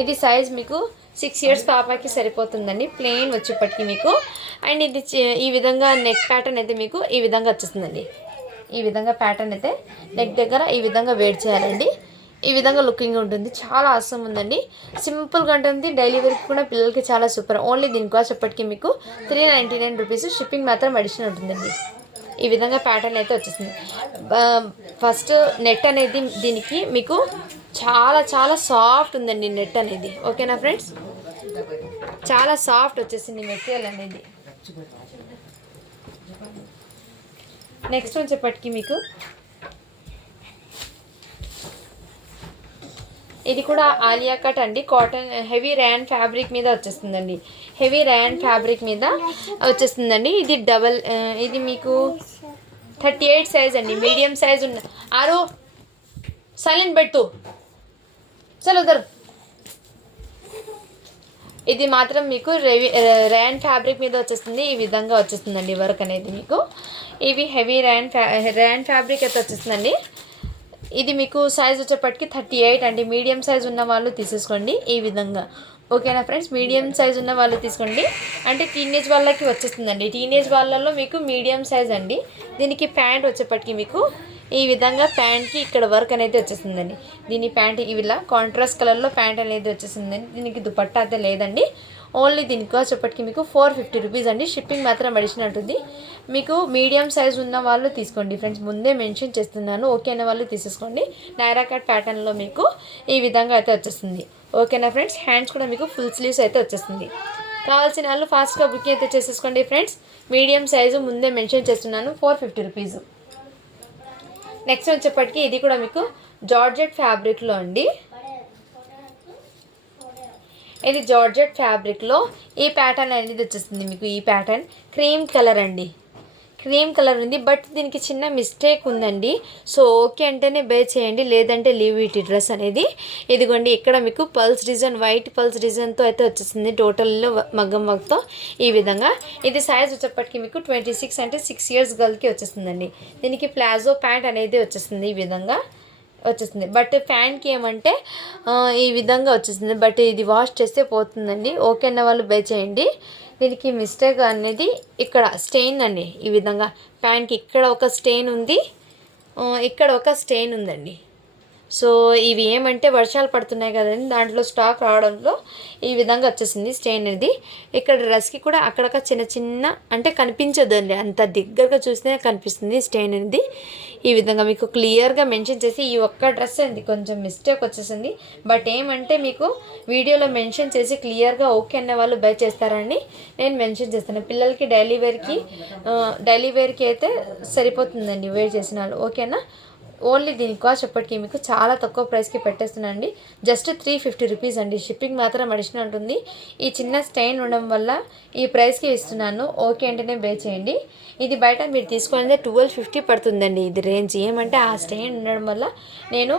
ఇది సైజ్ మీకు 6 ఇయర్స్ పాపకి సరిపోతుందండి. ప్లెయిన్ వచ్చేప్పటికి మీకు. అండ్ ఇది ఈ విధంగా నెక్ ప్యాటర్న్ అయితే మీకు ఈ విధంగా వచ్చేస్తుందండి. ఈ విధంగా ప్యాటర్న్ అయితే నెక్ దగ్గర ఈ విధంగా వేర్ చేయాలండి. ఈ విధంగా లుకింగ్ ఉంటుంది. చాలా అవసరం ఉందండి. సింపుల్గా ఉంటుంది. డైలీ వేర్కి కూడా పిల్లలకి చాలా సూపర్. ఓన్లీ దీని కాస్ట్ ఎప్పటికీ మీకు 399 రూపీస్. షిప్పింగ్ మాత్రం అడిషనల్ ఉంటుందండి. ఈ విధంగా ప్యాటర్న్ అయితే వచ్చేస్తుంది. ఫస్ట్ నెట్ అనేది దీనికి మీకు చాలా చాలా సాఫ్ట్ ఉందండి నెట్ అనేది. ఓకేనా ఫ్రెండ్స్. చాలా సాఫ్ట్ వచ్చేసింది మెటీరియల్ అనేది. నెక్స్ట్ వచ్చేప్పటికి మీకు ఇది కూడా ఆలియా కట్ అండి. కాటన్ హెవీ ర్యాన్ ఫ్యాబ్రిక్ మీద వచ్చేస్తుందండి. హెవీ ర్యాన్ ఫ్యాబ్రిక్ మీద వచ్చేస్తుందండి. ఇది డబల్, ఇది మీకు 38 సైజ్ అండి. మీడియం సైజ్ ఉన్న ఆరో సైలెంట్ పెట్టు చలో ఉదరు. ఇది మాత్రం మీకు ర్యాన్ ఫ్యాబ్రిక్ మీద వచ్చేస్తుంది. ఈ విధంగా వచ్చేస్తుందండి వర్క్ అనేది మీకు. ఇవి హెవీ ర్యాన్ ఫ్యాబ్రిక్ అయితే వచ్చేస్తుందండి. ఇది మీకు సైజ్ వచ్చేప్పటికి 38 అండి. మీడియం సైజ్ ఉన్న వాళ్ళు తీసేసుకోండి ఈ విధంగా. ఓకేనా ఫ్రెండ్స్. మీడియం సైజ్ ఉన్న వాళ్ళు తీసుకోండి. అంటే టీనేజ్ వాళ్ళకి వచ్చేస్తుందండి. టీనేజ్ వాళ్ళలో మీకు మీడియం సైజ్ అండి. దీనికి ప్యాంట్ వచ్చేప్పటికి మీకు ఈ విధంగా ప్యాంట్కి ఇక్కడ వర్క్ అనేది వచ్చేసిందండి. దీని ప్యాంట్ ఇవిలా కాంట్రాస్ట్ కలర్లో ప్యాంట్ అనేది వచ్చేసిందండి. దీనికి దుపట్టా అయితే లేదండి. ఓన్లీ దీని కాస్ట్ ఎప్పటికీ మీకు 450 రూపీస్ అండి. షిప్పింగ్ మాత్రం అడిషనల్ ఉంటుంది. మీకు మీడియం సైజ్ ఉన్న వాళ్ళు తీసుకోండి ఫ్రెండ్స్. ముందే మెన్షన్ చేస్తున్నాను. ఓకే అనే వాళ్ళు తీసేసుకోండి. నైరా కట్ ప్యాటర్న్లో మీకు ఈ విధంగా అయితే వచ్చేస్తుంది. ఓకేనా ఫ్రెండ్స్. హ్యాండ్స్ కూడా మీకు ఫుల్ స్లీవ్స్ అయితే వచ్చేస్తుంది. కావాల్సిన వాళ్ళు ఫాస్ట్గా బుకింగ్ అయితే చేసేసుకోండి ఫ్రెండ్స్. మీడియం సైజు ముందే మెన్షన్ చేస్తున్నాను. 450 రూపీస్. నెక్స్ట్ వచ్చేప్పటికి ఇది కూడా మీకు జార్జెట్ ఫ్యాబ్రిక్లో అండి. ఇది జార్జెట్ ఫ్యాబ్రిక్లో ఈ ప్యాటర్న్ అనేది వచ్చేస్తుంది మీకు. ఈ ప్యాటర్న్ క్రీమ్ కలర్ అండి. క్రీమ్ కలర్ ఉంది. బట్ దీనికి చిన్న మిస్టేక్ ఉందండి. సో ఓకే అంటేనే బే చేయండి, లేదంటే లీవ్ ఇట్. డ్రెస్ అనేది ఇదిగోండి ఇక్కడ మీకు పల్స్ డిజైన్, వైట్ పల్స్ డిజైన్తో అయితే వచ్చేస్తుంది. టోటల్లో మగ్గం వర్క్తో ఈ విధంగా. ఇది సైజ్ వచ్చేప్పటికి మీకు 26 అంటే 6 ఇయర్స్ గర్ల్కి వచ్చేస్తుందండి. దీనికి ప్లాజో ప్యాంట్ అనేది వచ్చేస్తుంది. ఈ విధంగా వచ్చేస్తుంది. బట్ ఫ్యాన్కి ఏమంటే ఈ విధంగా వచ్చేస్తుంది. బట్ ఇది వాష్ చేస్తే పోతుందండి. ఓకే అన్న వాళ్ళు బే చేయండి. దీనికి మిస్టేక్ అనేది ఇక్కడ స్టెయిన్ అండి. ఈ విధంగా ప్యాంట్కి ఇక్కడ ఒక స్టెయిన్ ఉంది, ఇక్కడ ఒక స్టెయిన్ ఉందండి. సో ఇవి ఏమంటే వర్షాలు పడుతున్నాయి కదండి, దాంట్లో స్టాక్ రావడంలో ఈ విధంగా వచ్చేసింది స్టెయిన్ అనేది. ఇక్కడ డ్రెస్కి కూడా అక్కడక్కడ చిన్న చిన్న అంటే కనిపించదండి, అంత దగ్గరగా చూస్తేనే కనిపిస్తుంది స్టెయిన్ అనేది. ఈ విధంగా మీకు క్లియర్గా మెన్షన్ చేసి ఈ ఒక్క డ్రెస్ అనేది కొంచెం మిస్టేక్ వచ్చేసింది. బట్ ఏమంటే మీకు వీడియోలో మెన్షన్ చేసి క్లియర్గా ఓకే అనే వాళ్ళు బై చేస్తారని నేను మెన్షన్ చేస్తాను. పిల్లలకి డైలీ వేర్కి అయితే సరిపోతుందండి వేర్ చేసిన వాళ్ళు. ఓకేనా. ఓన్లీ దీని కాస్ట్ ఎప్పటికీ మీకు చాలా తక్కువ ప్రైస్కి పెట్టేస్తున్నానండి. జస్ట్ 350 రూపీస్ అండి. షిప్పింగ్ మాత్రం అడిషనల్ ఉంటుంది. ఈ చిన్న స్టెయిన్ ఉండడం వల్ల ఈ ప్రైస్కి ఇస్తున్నాను. ఓకే అంటేనే బే చేయండి. ఇది బయట మీరు తీసుకునేది 1250 పడుతుందండి. ఇది రేంజ్ ఏమంటే ఆ స్టెయిన్ ఉండడం వల్ల నేను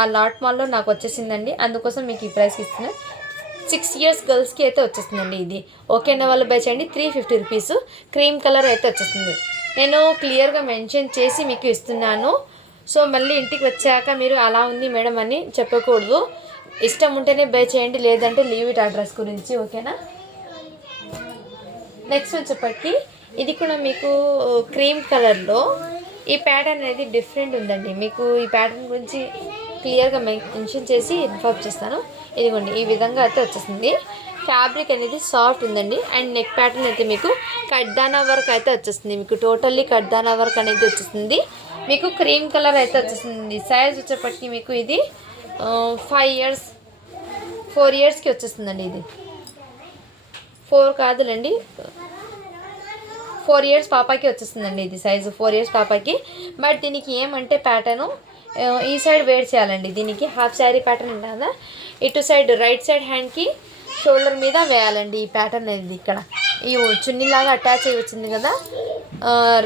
ఆ లాట్ మాల్లో నాకు వచ్చేసిందండి. అందుకోసం మీకు ఈ ప్రైస్కి ఇస్తున్నాను. 6 ఇయర్స్ గర్ల్స్కి అయితే వచ్చేస్తుందండి. ఇది ఓకే అనే వాళ్ళు బై చేయండి. 350 రూపీస్ క్రీమ్ కలర్ అయితే వచ్చేస్తుంది. నేను క్లియర్గా మెన్షన్ చేసి మీకు ఇస్తున్నాను. సో మళ్ళీ ఇంటికి వచ్చాక మీరు అలా ఉంది మేడం అని చెప్పకూడదు. ఇష్టం ఉంటేనే బై చేయండి, లేదంటే లీవ్ ఇట్ ఆ డ్రెస్ గురించి. ఓకేనా. నెక్స్ట్ వచ్చేప్పటికి ఇది కూడా మీకు క్రీమ్ కలర్లో ఈ ప్యాటర్న్ అనేది డిఫరెంట్ ఉందండి. మీకు ఈ ప్యాటర్న్ గురించి క్లియర్గా మెన్షన్ చేసి ఇన్ఫార్మ్ చేస్తాను. ఇదిగోండి ఈ విధంగా అయితే వచ్చేసింది. ఫ్యాబ్రిక్ అనేది సాఫ్ట్ ఉందండి. అండ్ నెక్ ప్యాటర్న్ అయితే మీకు కడ్దానా వర్క్ అయితే వచ్చేస్తుంది. మీకు టోటల్లీ కడ్దానా వర్క్ అనేది వచ్చేస్తుంది. మీకు క్రీమ్ కలర్ అయితే వచ్చేస్తుంది. సైజ్ వచ్చేప్పటికి మీకు ఇది 4 ఇయర్స్కి వచ్చేస్తుందండి. ఇది 4 కాదులేండి, 4 ఇయర్స్ పాపకి వచ్చేస్తుందండి. ఇది సైజు 4 ఇయర్స్ పాపకి. బట్ దీనికి ఏమంటే ప్యాటర్ను ఈ సైడ్ వేర్ చేయాలండి. దీనికి హాఫ్ శారీ ప్యాటర్న్ ఉంటుందా, ఇటు సైడ్ రైట్ సైడ్ హ్యాండ్కి షోల్డర్ మీద వేయాలండి. ఈ ప్యాటర్న్ అనేది ఇక్కడ ఈ చున్నీలాగా అటాచ్ అయ్యి వచ్చింది కదా,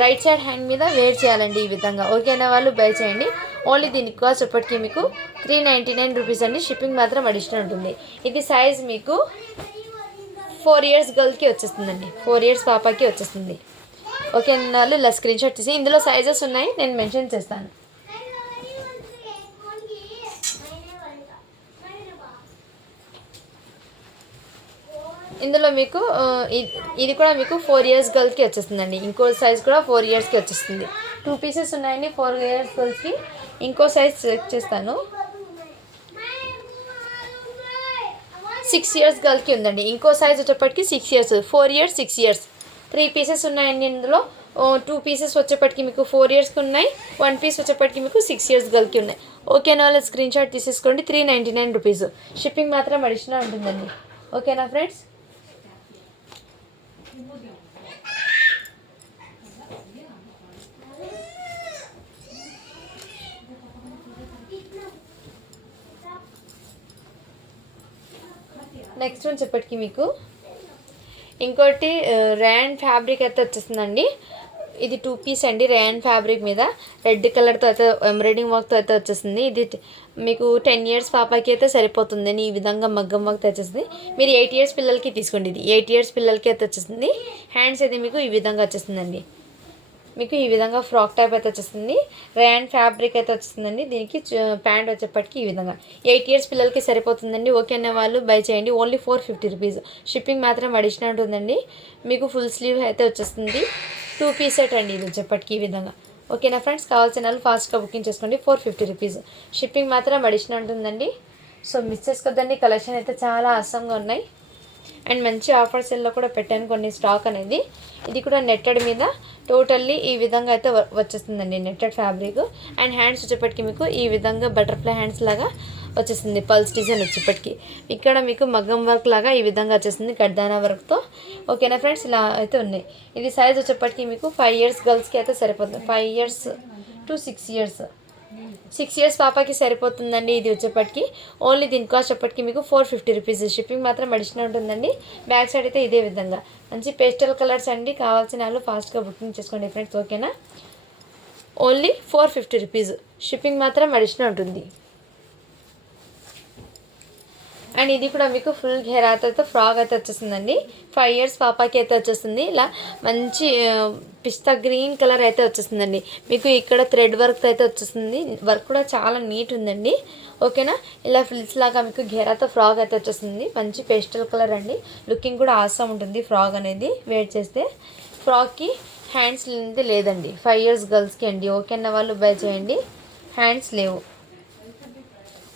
రైట్ సైడ్ హ్యాండ్ మీద వేర్ చేయాలండి ఈ విధంగా. ఓకేనా వాళ్ళు బై చేయండి. ఓన్లీ దీనికి కాస్ట్ ఇప్పటికీ మీకు 399 రూపీస్ అండి. షిప్పింగ్ మాత్రం అడిషనల్ ఉంటుంది. ఇది సైజ్ మీకు 4 ఇయర్స్ గర్ల్కి వచ్చేస్తుందండి. 4 ఇయర్స్ పాపకి వచ్చేస్తుంది. ఓకే వాళ్ళు ఇలా స్క్రీన్ షాట్ తీసి ఇందులో సైజెస్ ఉన్నాయి, నేను మెన్షన్ చేస్తాను. ఇందులో మీకు ఇది కూడా మీకు 4 ఇయర్స్ గర్ల్కి వచ్చేస్తుందండి. ఇంకో సైజ్ కూడా 4 ఇయర్స్కి వచ్చేస్తుంది. 2 పీసెస్ ఉన్నాయండి 4 ఇయర్స్ గర్ల్స్కి. ఇంకో సైజ్ చెక్ చేస్తాను. 6 ఇయర్స్ గర్ల్కి ఉందండి. ఇంకో సైజ్ వచ్చేప్పటికి 6 ఇయర్స్, 4 ఇయర్స్ 6 ఇయర్స్ 3 పీసెస్ ఉన్నాయండి. ఇందులో 2 పీసెస్ వచ్చేప్పటికి మీకు 4 ఇయర్స్కి ఉన్నాయి. 1 పీస్ వచ్చేప్పటికి మీకు 6 ఇయర్స్ గర్ల్కి ఉన్నాయి. ఓకేనా వాళ్ళు స్క్రీన్ షాట్ తీసేసుకోండి. 399 రూపీస్. షిప్పింగ్ మాత్రం అడిషనల్ ఉంటుందండి. ఓకేనా ఫ్రెండ్స్. నెక్స్ట్ వన్ చెప్పటికి మీకు ఇంకోటి ర్యాన్ ఫ్యాబ్రిక్ అయితే వచ్చేస్తుందండి. ఇది 2 పీస్ అండి. ర్యాన్ ఫ్యాబ్రిక్ మీద రెడ్ కలర్తో అయితే ఎంబ్రాయిడింగ్ వర్క్తో అయితే వచ్చేస్తుంది. ఇది మీకు 10 ఇయర్స్ పాపకి అయితే సరిపోతుందని ఈ విధంగా మగ్గం వర్క్ వచ్చేస్తుంది. మీరు 8 ఇయర్స్ పిల్లలకి తీసుకోండి. ఇది 8 ఇయర్స్ పిల్లలకి అయితే వచ్చేస్తుంది. హ్యాండ్స్ అయితే మీకు ఈ విధంగా వచ్చేస్తుందండి. మీకు ఈ విధంగా ఫ్రాక్ టైప్ అయితే వచ్చేస్తుంది. ర్యాన్ ఫ్యాబ్రిక్ అయితే వచ్చేస్తుందండి. దీనికి ప్యాంట్ వచ్చేప్పటికి ఈ విధంగా 8 ఇయర్స్ పిల్లలకి సరిపోతుందండి. ఓకే అనే వాళ్ళు బై చేయండి. Only 450 rupees. షిప్పింగ్ మాత్రం అడిషనల్ ఉంటుందండి. మీకు ఫుల్ స్లీవ్ అయితే వచ్చేస్తుంది. 2 పీస్ సెట్ అండి ఇది వచ్చేప్పటికి ఈ విధంగా. ఓకేనా ఫ్రెండ్స్. కావాల్సిన వాళ్ళు ఫాస్ట్గా బుకింగ్ చేసుకోండి. 450 రూపీస్. షిప్పింగ్ మాత్రం అడిషనల్ ఉంటుందండి. సో మిస్ చేసుకోద్దండి. కలెక్షన్ అయితే చాలా అసంగా ఉన్నాయి. అండ్ మంచి ఆఫర్ సెల్లో కూడా పెట్టాను కొన్ని స్టాక్ అనేది. ఇది కూడా నెట్టెడ్ మీద టోటల్లీ ఈ విధంగా అయితే వచ్చేస్తుందండి. Netted fabric. అండ్ హ్యాండ్స్ వచ్చేప్పటికి మీకు ఈ విధంగా బటర్ఫ్లై హ్యాండ్స్ లాగా వచ్చేస్తుంది. పల్స్ డిజైన్ వచ్చేప్పటికి ఇక్కడ మీకు మగ్గం వర్క్ లాగా ఈ విధంగా వచ్చేస్తుంది కడ్దానా వర్క్తో. ఓకేనా ఫ్రెండ్స్. ఇలా అయితే ఉన్నాయి. ఇది సైజ్ వచ్చేప్పటికి మీకు 5 ఇయర్స్ గర్ల్స్కి అయితే సరిపోతుంది. 5 ఇయర్స్ టు 6 ఇయర్స్. 6 ఇయర్స్ పాపకి సరిపోతుందండి. ఇది వచ్చేప్పటికి ఓన్లీ దీని కాస్ట్ వచ్చేప్పటికి మీకు 450 రూపీస్. షిప్పింగ్ మాత్రం అడిషనల్ ఉంటుందండి. బ్యాక్ సైడ్ అయితే ఇదే విధంగా మంచి పేస్టల్ కలర్స్ అండి. కావాల్సిన వాళ్ళు ఫాస్ట్గా బుకింగ్ చేసుకోండి ఫ్రెండ్స్. ఓకేనా. Only 450 rupees. షిప్పింగ్ మాత్రం అడిషనల్ ఉంటుంది. అండ్ ఇది కూడా మీకు ఫుల్ ఘెరాతో ఫ్రాక్ అయితే వచ్చేస్తుందండి. 5 ఇయర్స్ పాపకి అయితే వచ్చేస్తుంది. ఇలా మంచి పిస్తా గ్రీన్ కలర్ అయితే వచ్చేస్తుందండి. మీకు ఇక్కడ థ్రెడ్ వర్క్ అయితే వచ్చేస్తుంది. వర్క్ కూడా చాలా నీట్ ఉందండి. ఓకేనా. ఇలా ఫ్రిల్స్ లాగా మీకు ఘెరాతో ఫ్రాక్ అయితే వచ్చేస్తుంది. మంచి పేస్టల్ కలర్ అండి. లుకింగ్ కూడా ఆసమ్ ఉంటుంది ఫ్రాక్ అనేది వేర్ చేస్తే. ఫ్రాక్కి హ్యాండ్స్ లేదండి. 5 ఇయర్స్ గర్ల్స్కి అండి. ఓకేనా వాళ్ళు బై చేయండి. హ్యాండ్స్ లేవు.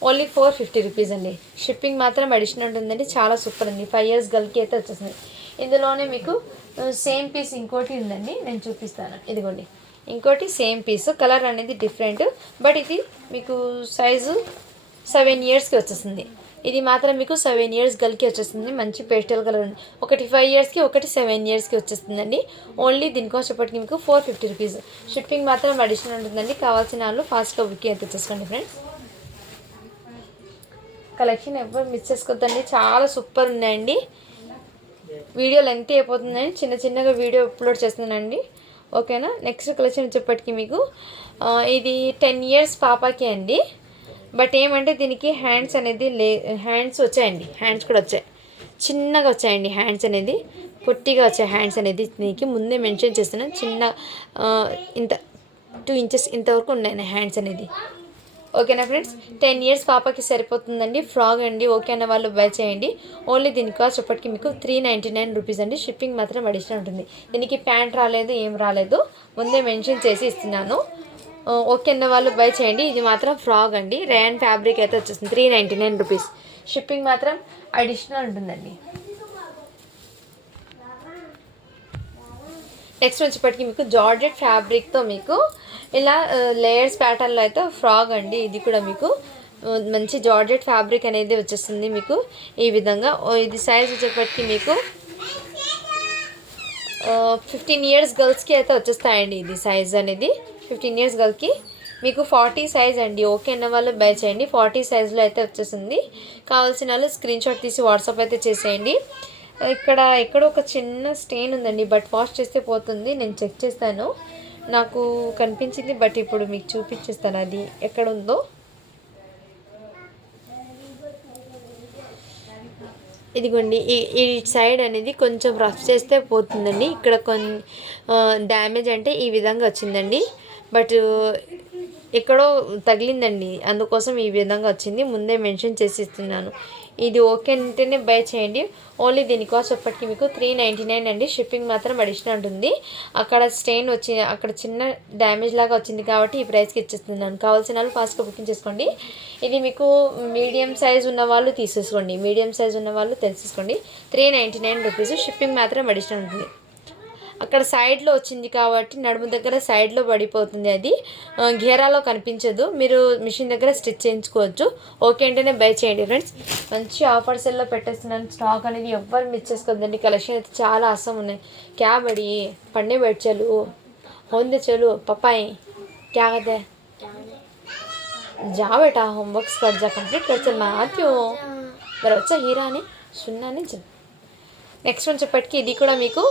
ఓన్లీ 450 రూపీస్ అండి. షిప్పింగ్ మాత్రం అడిషనల్ ఉంటుందండి. చాలా సూపర్ అండి. 5 ఇయర్స్ గర్ల్కి అయితే వచ్చేస్తుంది. ఇందులోనే మీకు సేమ్ పీస్ ఇంకోటి ఉందండి, నేను చూపిస్తాను. ఇదిగోండి ఇంకోటి సేమ్ పీస్. కలర్ అనేది డిఫరెంట్, బట్ ఇది మీకు సైజు 7 ఇయర్స్కి వచ్చేస్తుంది. ఇది మాత్రం మీకు 7 ఇయర్స్ గర్ల్కి వచ్చేస్తుంది. మంచి పేస్టల్ కలర్ ఉంది. ఒకటి 5 ఇయర్స్కి, ఒకటి 7 ఇయర్స్కి వచ్చేస్తుందండి. ఓన్లీ దీనికోసం చెప్పటికి మీకు 450 రూపీస్. షిప్పింగ్ మాత్రం అడిషనల్ ఉంటుందండి. కావాల్సిన వాళ్ళు ఫాస్ట్గా బుకింగ్ అయితే చేసుకోండి ఫ్రెండ్స్. కలెక్షన్ ఎవరు మిస్ చేసుకోవద్దండి. చాలా సూపర్ ఉన్నాయండి. వీడియో లెంగ్త్ అయిపోతుందని చిన్నగా వీడియో అప్లోడ్ చేస్తున్నానండి. ఓకేనా. నెక్స్ట్ కలెక్షన్ వచ్చేప్పటికి మీకు ఇది 10 ఇయర్స్ పాపకి అండి. బట్ ఏమంటే దీనికి హ్యాండ్స్ అనేది హ్యాండ్స్ వచ్చాయండి. హ్యాండ్స్ కూడా వచ్చాయి, చిన్నగా వచ్చాయండి. హ్యాండ్స్ అనేది పొట్టిగా వచ్చాయి. హ్యాండ్స్ అనేది దీనికి ముందే మెన్షన్ చేస్తున్నాను. ఇంత 2 ఇంచెస్ ఇంతవరకు ఉన్నాయి హ్యాండ్స్ అనేది. ఓకేనా ఫ్రెండ్స్, 10 ఇయర్స్ పాపకి సరిపోతుందండి. ఫ్రాక్ అండి. ఓకే అన్న వాళ్ళు బై చేయండి. ఓన్లీ దీని కాస్ట్ ఇప్పటికి మీకు 399 రూపీస్ అండి. షిప్పింగ్ మాత్రం అడిషనల్ ఉంటుంది. దీనికి ప్యాంట్ రాలేదు, ఏం రాలేదు, ముందే మెన్షన్ చేసి ఇస్తున్నాను. ఓకే అన్న వాళ్ళు బై చేయండి. ఇది మాత్రం ఫ్రాక్ అండి. రేయన్ ఫ్యాబ్రిక్ అయితే వచ్చేస్తుంది. 399 రూపీస్. షిప్పింగ్ మాత్రం అడిషనల్ ఉంటుందండి. నెక్స్ట్ వచ్చేప్పటికి మీకు జార్జెట్ ఫ్యాబ్రిక్తో మీకు ఇలా లేయర్స్ ప్యాటర్న్లో అయితే ఫ్రాక్ అండి. ఇది కూడా మీకు మంచి జార్జెట్ ఫ్యాబ్రిక్ అనేది వచ్చేస్తుంది మీకు ఈ విధంగా. ఇది సైజ్ వచ్చేప్పటికి మీకు 15 ఇయర్స్ గర్ల్స్కి అయితే వచ్చేస్తాయండి. ఇది సైజ్ అనేది 15 ఇయర్స్ గర్ల్కి మీకు 40 సైజ్ అండి. ఓకే అన్న వాళ్ళు బై చేయండి. 40 సైజ్లో అయితే వచ్చేసింది. కావాల్సిన వాళ్ళు స్క్రీన్ షాట్ తీసి వాట్సాప్ అయితే చేసేయండి. ఇక్కడ ఎక్కడో ఒక చిన్న స్టెయిన్ ఉందండి, బట్ వాష్ చేస్తే పోతుంది. నేను చెక్ చేస్తాను, నాకు కనిపించింది, బట్ ఇప్పుడు మీకు చూపించేస్తాను అది ఎక్కడ ఉందో. ఇదిగోండి, ఈ సైడ్ అనేది కొంచెం రఫ్ చేస్తే పోతుందండి. ఇక్కడ డ్యామేజ్ అంటే ఈ విధంగా వచ్చిందండి, బట్ ఎక్కడో తగిలిందండి, అందుకోసం ఈ విధంగా వచ్చింది. ముందే మెన్షన్ చేసి ఇస్తున్నాను. ఇది ఓకే అంటేనే బై చేయండి. ఓన్లీ దీని కాస్ట్ ఎప్పటికీ మీకు 399 అండి. షిప్పింగ్ మాత్రం అడిషనల్ ఉంటుంది. అక్కడ స్టెయిన్ వచ్చి అక్కడ చిన్న డ్యామేజ్ లాగా వచ్చింది కాబట్టి ఈ ప్రైస్కి ఇచ్చేస్తున్నాను. కావాల్సిన వాళ్ళు ఫాస్ట్గా బుకింగ్ చేసుకోండి. ఇది మీకు మీడియం సైజ్ ఉన్న వాళ్ళు తీసేసుకోండి, మీడియం సైజ్ ఉన్న వాళ్ళు తెలిసేసుకోండి. 399 రూపీస్. షిప్పింగ్ మాత్రం అడిషనల్ ఉంటుంది. అక్కడ సైడ్లో వచ్చింది కాబట్టి నడుము దగ్గర సైడ్లో పడిపోతుంది, అది ఘేరాలో కనిపించదు. మీరు మిషన్ దగ్గర స్టిచ్ చేయించుకోవచ్చు. ఓకే అంటేనే బై చేయండి ఫ్రెండ్స్. మంచి ఆఫర్స్లో పెట్టేస్తున్నాను. స్టాక్ అనేది ఎవ్వరు మిస్ చేసుకోవద్దండి. కలెక్షన్ అయితే చాలా అసం ఉన్నాయి. క్యా బడి పढ़ने बैठ चलो होंदे चलो पपाई क्या कहते हैं जा बेटा होमवर्क कर जा कंप्लीट कर चल मैं आती हूँ మరి వచ్చా హీరా అని సున్నాని చల్. నెక్స్ట్ వచ్చేప్పటికి ఇది కూడా మీకు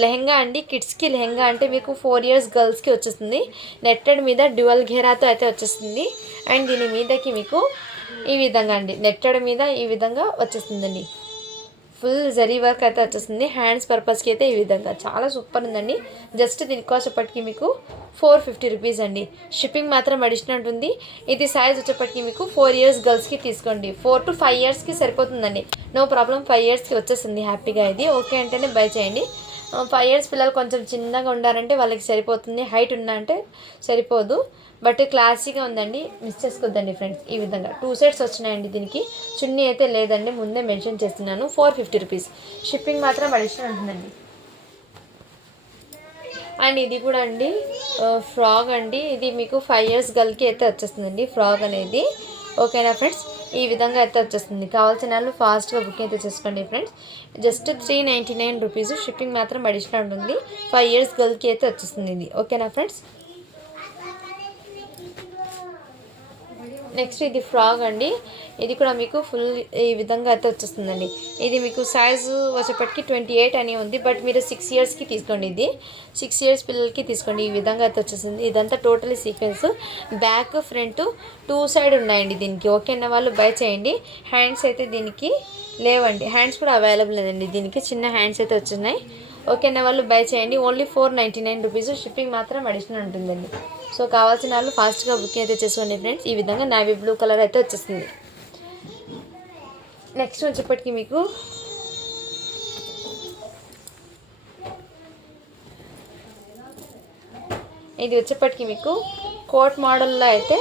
లెహెంగా అండి. కిడ్స్కి లెహెంగా అంటే మీకు 4 ఇయర్స్ గర్ల్స్కి వచ్చేస్తుంది. నెట్టెడ్ మీద డ్యువల్ ఘేరాతో అయితే వచ్చేస్తుంది. అండ్ దీని మీదకి మీకు ఈ విధంగా అండి నెట్టెడ్ మీద ఈ విధంగా వచ్చేస్తుందండి. ఫుల్ జరీ వర్క్ అయితే వచ్చేస్తుంది. హ్యాండ్స్ పర్పస్కి అయితే ఈ విధంగా చాలా సూపర్ ఉందండి. జస్ట్ దీని కాస్ట్ వచ్చేప్పటికి మీకు 450 రూపీస్ అండి. షిప్పింగ్ మాత్రం అడిషనల్ ఉంటుంది. ఇది సైజ్ వచ్చేప్పటికి మీకు 4 ఇయర్స్ గర్ల్స్కి తీసుకోండి. 4 to 5 ఇయర్స్కి సరిపోతుందండి. నో ప్రాబ్లం, 5 ఇయర్స్కి వచ్చేస్తుంది హ్యాపీగా. ఇది ఓకే అంటేనే బై చేయండి. 5 ఇయర్స్ పిల్లలు కొంచెం చిన్నగా ఉండారంటే వాళ్ళకి సరిపోతుంది. హైట్ ఉన్నా అంటే సరిపోదు, బట్ క్లాసీగా ఉందండి. మిస్ చేసుకోవద్దండి ఫ్రెండ్స్. ఈ విధంగా 2 సెట్స్ వచ్చినాయండి. దీనికి చున్నీ అయితే లేదండి, ముందే మెన్షన్ చేస్తున్నాను. 450 రూపీస్. షిప్పింగ్ మాత్రం అడిషనల్ ఉంటుందండి. అండ్ ఇది కూడా అండి ఫ్రాక్ అండి. ఇది మీకు 5 ఇయర్స్ గర్ల్కి అయితే వచ్చేస్తుందండి ఫ్రాక్ అనేది. ఓకేనా ఫ్రెండ్స్, ఈ విధంగా అయితే వచ్చేస్తుంది. కావాల్సిన వాళ్ళు ఫాస్ట్గా బుకింగ్ అయితే చేసుకోండి ఫ్రెండ్స్. Just 399 rupees. షిప్పింగ్ మాత్రం అడిషనల్ ఉంటుంది. 5 ఇయర్స్ గర్ల్కి అయితే వచ్చేస్తుంది ఇది. ఓకేనా ఫ్రెండ్స్. నెక్స్ట్ ఇది ఫ్రాక్ అండి. ఇది కూడా మీకు ఫుల్ ఈ విధంగా అయితే వచ్చేస్తుందండి. ఇది మీకు సైజు వచ్చేప్పటికి 28 అని ఉంది, బట్ మీరు 6 ఇయర్స్కి తీసుకోండి. ఇది 6 ఇయర్స్ పిల్లలకి తీసుకోండి. ఈ విధంగా అయితే వచ్చేసింది. ఇదంతా totally sequence. Back front 2 side ఉన్నాయండి దీనికి. ఓకే అన్న వాళ్ళు బై చేయండి. హ్యాండ్స్ అయితే దీనికి లేవండి, హ్యాండ్స్ కూడా అవైలబుల్ లేదండి. దీనికి చిన్న హ్యాండ్స్ అయితే వచ్చినాయి. ఓకే అన్న వాళ్ళు బై చేయండి. Only 499 rupees. షిప్పింగ్ మాత్రం అడిషనల్ ఉంటుందండి. సో కావాల్సిన వాళ్ళు ఫాస్ట్గా బుకింగ్ అయితే చేసుకోండి ఫ్రెండ్స్. ఈ విధంగా నావీ బ్లూ కలర్ అయితే వచ్చేస్తుంది. నెక్స్ట్ వచ్చేప్పటికి మీకు ఇది వచ్చేప్పటికి మీకు కోట్ మోడల్లో అయితే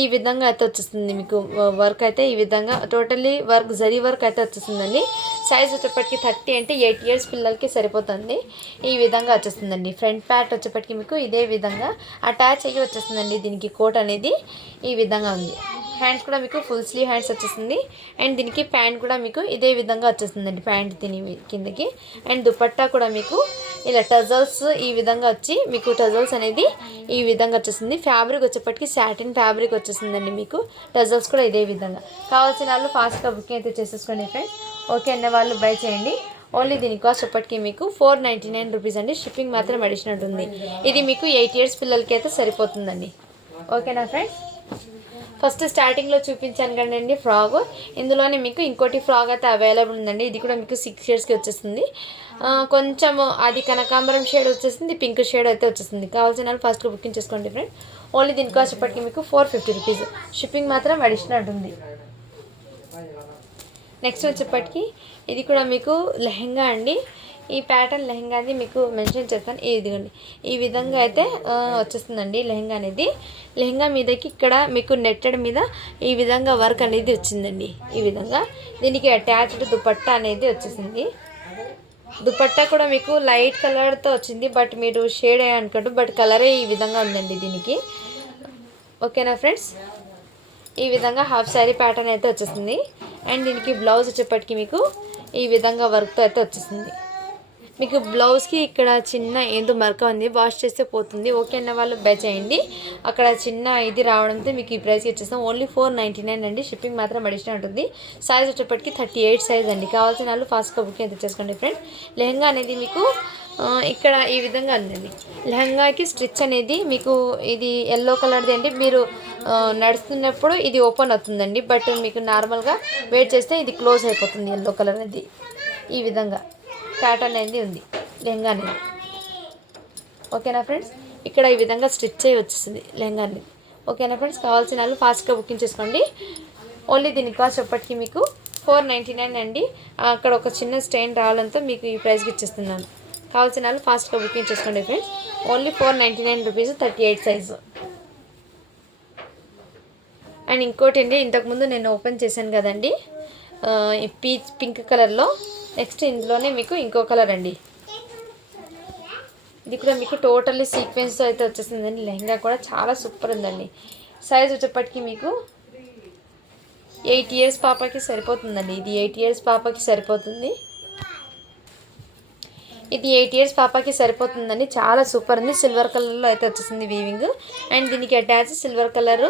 ఈ విధంగా అయితే వచ్చేస్తుంది. మీకు వర్క్ అయితే ఈ విధంగా టోటల్లీ వర్క్ జరీ వర్క్ అయితే వచ్చేస్తుందండి. సైజ్ వచ్చేప్పటికి 30 అంటే 8 ఇయర్స్ పిల్లలకి సరిపోతుంది. ఈ విధంగా వచ్చేస్తుందండి. ఫ్రంట్ ప్యాట్ వచ్చేప్పటికి మీకు ఇదే విధంగా అటాచ్ అయ్యి వచ్చేస్తుందండి. దీనికి కోట్ అనేది ఈ విధంగా ఉంది. హ్యాండ్స్ కూడా మీకు ఫుల్ స్లీవ్ హ్యాండ్స్ వచ్చేస్తుంది. అండ్ దీనికి ప్యాంట్ కూడా మీకు ఇదే విధంగా వచ్చేస్తుందండి. ప్యాంట్ దీని కిందకి. అండ్ దుపట్టా కూడా మీకు ఇలా టజల్స్ ఈ విధంగా వచ్చి మీకు టజల్స్ అనేది ఈ విధంగా వచ్చేస్తుంది. ఫ్యాబ్రిక్ వచ్చేప్పటికి సాటిన్ ఫ్యాబ్రిక్ వచ్చేస్తుందండి. మీకు టజల్స్ కూడా ఇదే విధంగా. కావాల్సిన వాళ్ళు ఫాస్ట్గా బుకింగ్ అయితే చేసేసుకోండి ఫ్రెండ్స్. ఓకే అన్న వాళ్ళు బై చేయండి. ఓన్లీ దీని కాస్ట్ ఎప్పటికీ మీకు 499 రూపీస్ అండి. షిప్పింగ్ మాత్రం అడిషనల్ ఉంది. ఇది మీకు 8 ఇయర్స్ పిల్లలకి అయితే సరిపోతుందండి. ఓకేనా ఫ్రెండ్స్. ఫస్ట్ స్టార్టింగ్లో చూపించాను కదండి ఫ్రాక్, ఇందులోనే మీకు ఇంకోటి ఫ్రాక్ అయితే అవైలబుల్ ఉందండి. ఇది కూడా మీకు 6 ఇయర్స్కి వచ్చేస్తుంది. కొంచెం అది కనకాంబరం షేడ్ వచ్చేసింది, పింక్ షేడ్ అయితే వచ్చేస్తుంది. కావాల్సిన వాళ్ళు ఫస్ట్గా బుకింగ్ చేసుకోండి ఫ్రెండ్. ఓన్లీ దీని కాస్ట్ ఇప్పటికి మీకు 450 రూపీస్. షిప్పింగ్ మాత్రం అడిషనల్ ఉంటుంది. నెక్స్ట్ వచ్చేప్పటికి ఇది కూడా మీకు లెహెంగా అండి. ఈ ప్యాటర్న్ లెహెంగా అనేది మీకు మెన్షన్ చేస్తాను. ఇదిగోండి ఈ విధంగా అయితే వచ్చేస్తుందండి లెహెంగా అనేది. లెహెంగా మీదకి ఇక్కడ మీకు నెట్టెడ్ మీద ఈ విధంగా వర్క్ అనేది వచ్చిందండి. ఈ విధంగా దీనికి అటాచ్డ్ దుపట్టా అనేది వచ్చేసింది. దుపట్టా కూడా మీకు లైట్ కలర్తో వచ్చింది, బట్ మీరు షేడ్ అనుకుంటూ బట్ కలరే ఈ విధంగా ఉందండి దీనికి. ఓకేనా ఫ్రెండ్స్, ఈ విధంగా హాఫ్ శారీ ప్యాటర్న్ అయితే వచ్చేసింది. అండ్ దీనికి బ్లౌజ్ వచ్చేప్పటికి మీకు ఈ విధంగా వర్క్తో అయితే వచ్చేసింది. మీకు బ్లౌజ్కి ఇక్కడ చిన్న ఏందో మరక ఉంది, వాష్ చేస్తే పోతుంది. ఓకే అన్న వాళ్ళు బై చేయండి. అక్కడ చిన్న ఇది రావడంతో మీకు ఈ ప్రైస్కి వచ్చేస్తాం. ఓన్లీ 499 అండి. షిప్పింగ్ మాత్రం అడిషనల్ ఉంటుంది. సైజ్ వచ్చేప్పటికి 38 సైజ్ అండి. కావాల్సిన వాళ్ళు ఫాస్ట్గా బుకింగ్ అయితే చేసుకోండి ఫ్రెండ్. లెహంగా అనేది మీకు ఇక్కడ ఈ విధంగా ఉందండి. లెహంగాకి స్టిచ్ అనేది మీకు ఇది ఎల్లో కలర్ది అండి. మీరు నడుస్తున్నప్పుడు ఇది ఓపెన్ అవుతుందండి, బట్ మీకు నార్మల్గా వెయిట్ చేస్తే ఇది క్లోజ్ అయిపోతుంది. ఎల్లో కలర్ అనేది ఈ విధంగా ప్యాటర్న్ అనేది ఉంది లెహంగా అనేది. ఓకేనా ఫ్రెండ్స్, ఇక్కడ ఈ విధంగా స్టిచ్ అయ్యి వచ్చేసింది లెహంగా అనేది. ఓకేనా ఫ్రెండ్స్, కావాల్సిన వాళ్ళు ఫాస్ట్గా బుకింగ్ చేసుకోండి. ఓన్లీ దీని కాస్ట్ ఎప్పటికీ మీకు 499 అండి. అక్కడ ఒక చిన్న స్టెయిన్ రావడంతో మీకు ఈ ప్రైస్కి ఇచ్చేస్తున్నాను. కావాల్సిన వాళ్ళు ఫాస్ట్గా బుకింగ్ చేసుకోండి friends. Only 499 rupees, 38 size. And ఇంకోటి అండి, ఇంతకుముందు నేను ఓపెన్ చేశాను కదండి పింక్ కలర్లో. నెక్స్ట్ ఇందులోనే మీకు ఇంకో కలర్ అండి. ఇది కూడా మీకు టోటల్లీ సీక్వెన్స్తో అయితే వచ్చేసిందండి. లెహంగా కూడా చాలా సూపర్ ఉందండి. సైజ్ వచ్చేప్పటికి మీకు 8 ఇయర్స్ పాపకి సరిపోతుందండి. ఇది 8 ఇయర్స్ పాపకి సరిపోతుంది. ఇది 8 ఇయర్స్ పాపకి సరిపోతుందండి. చాలా సూపర్ ఉంది. సిల్వర్ కలర్లో అయితే వచ్చేసింది వీవింగ్. అండ్ దీనికి అటాచ్ సిల్వర్ కలర్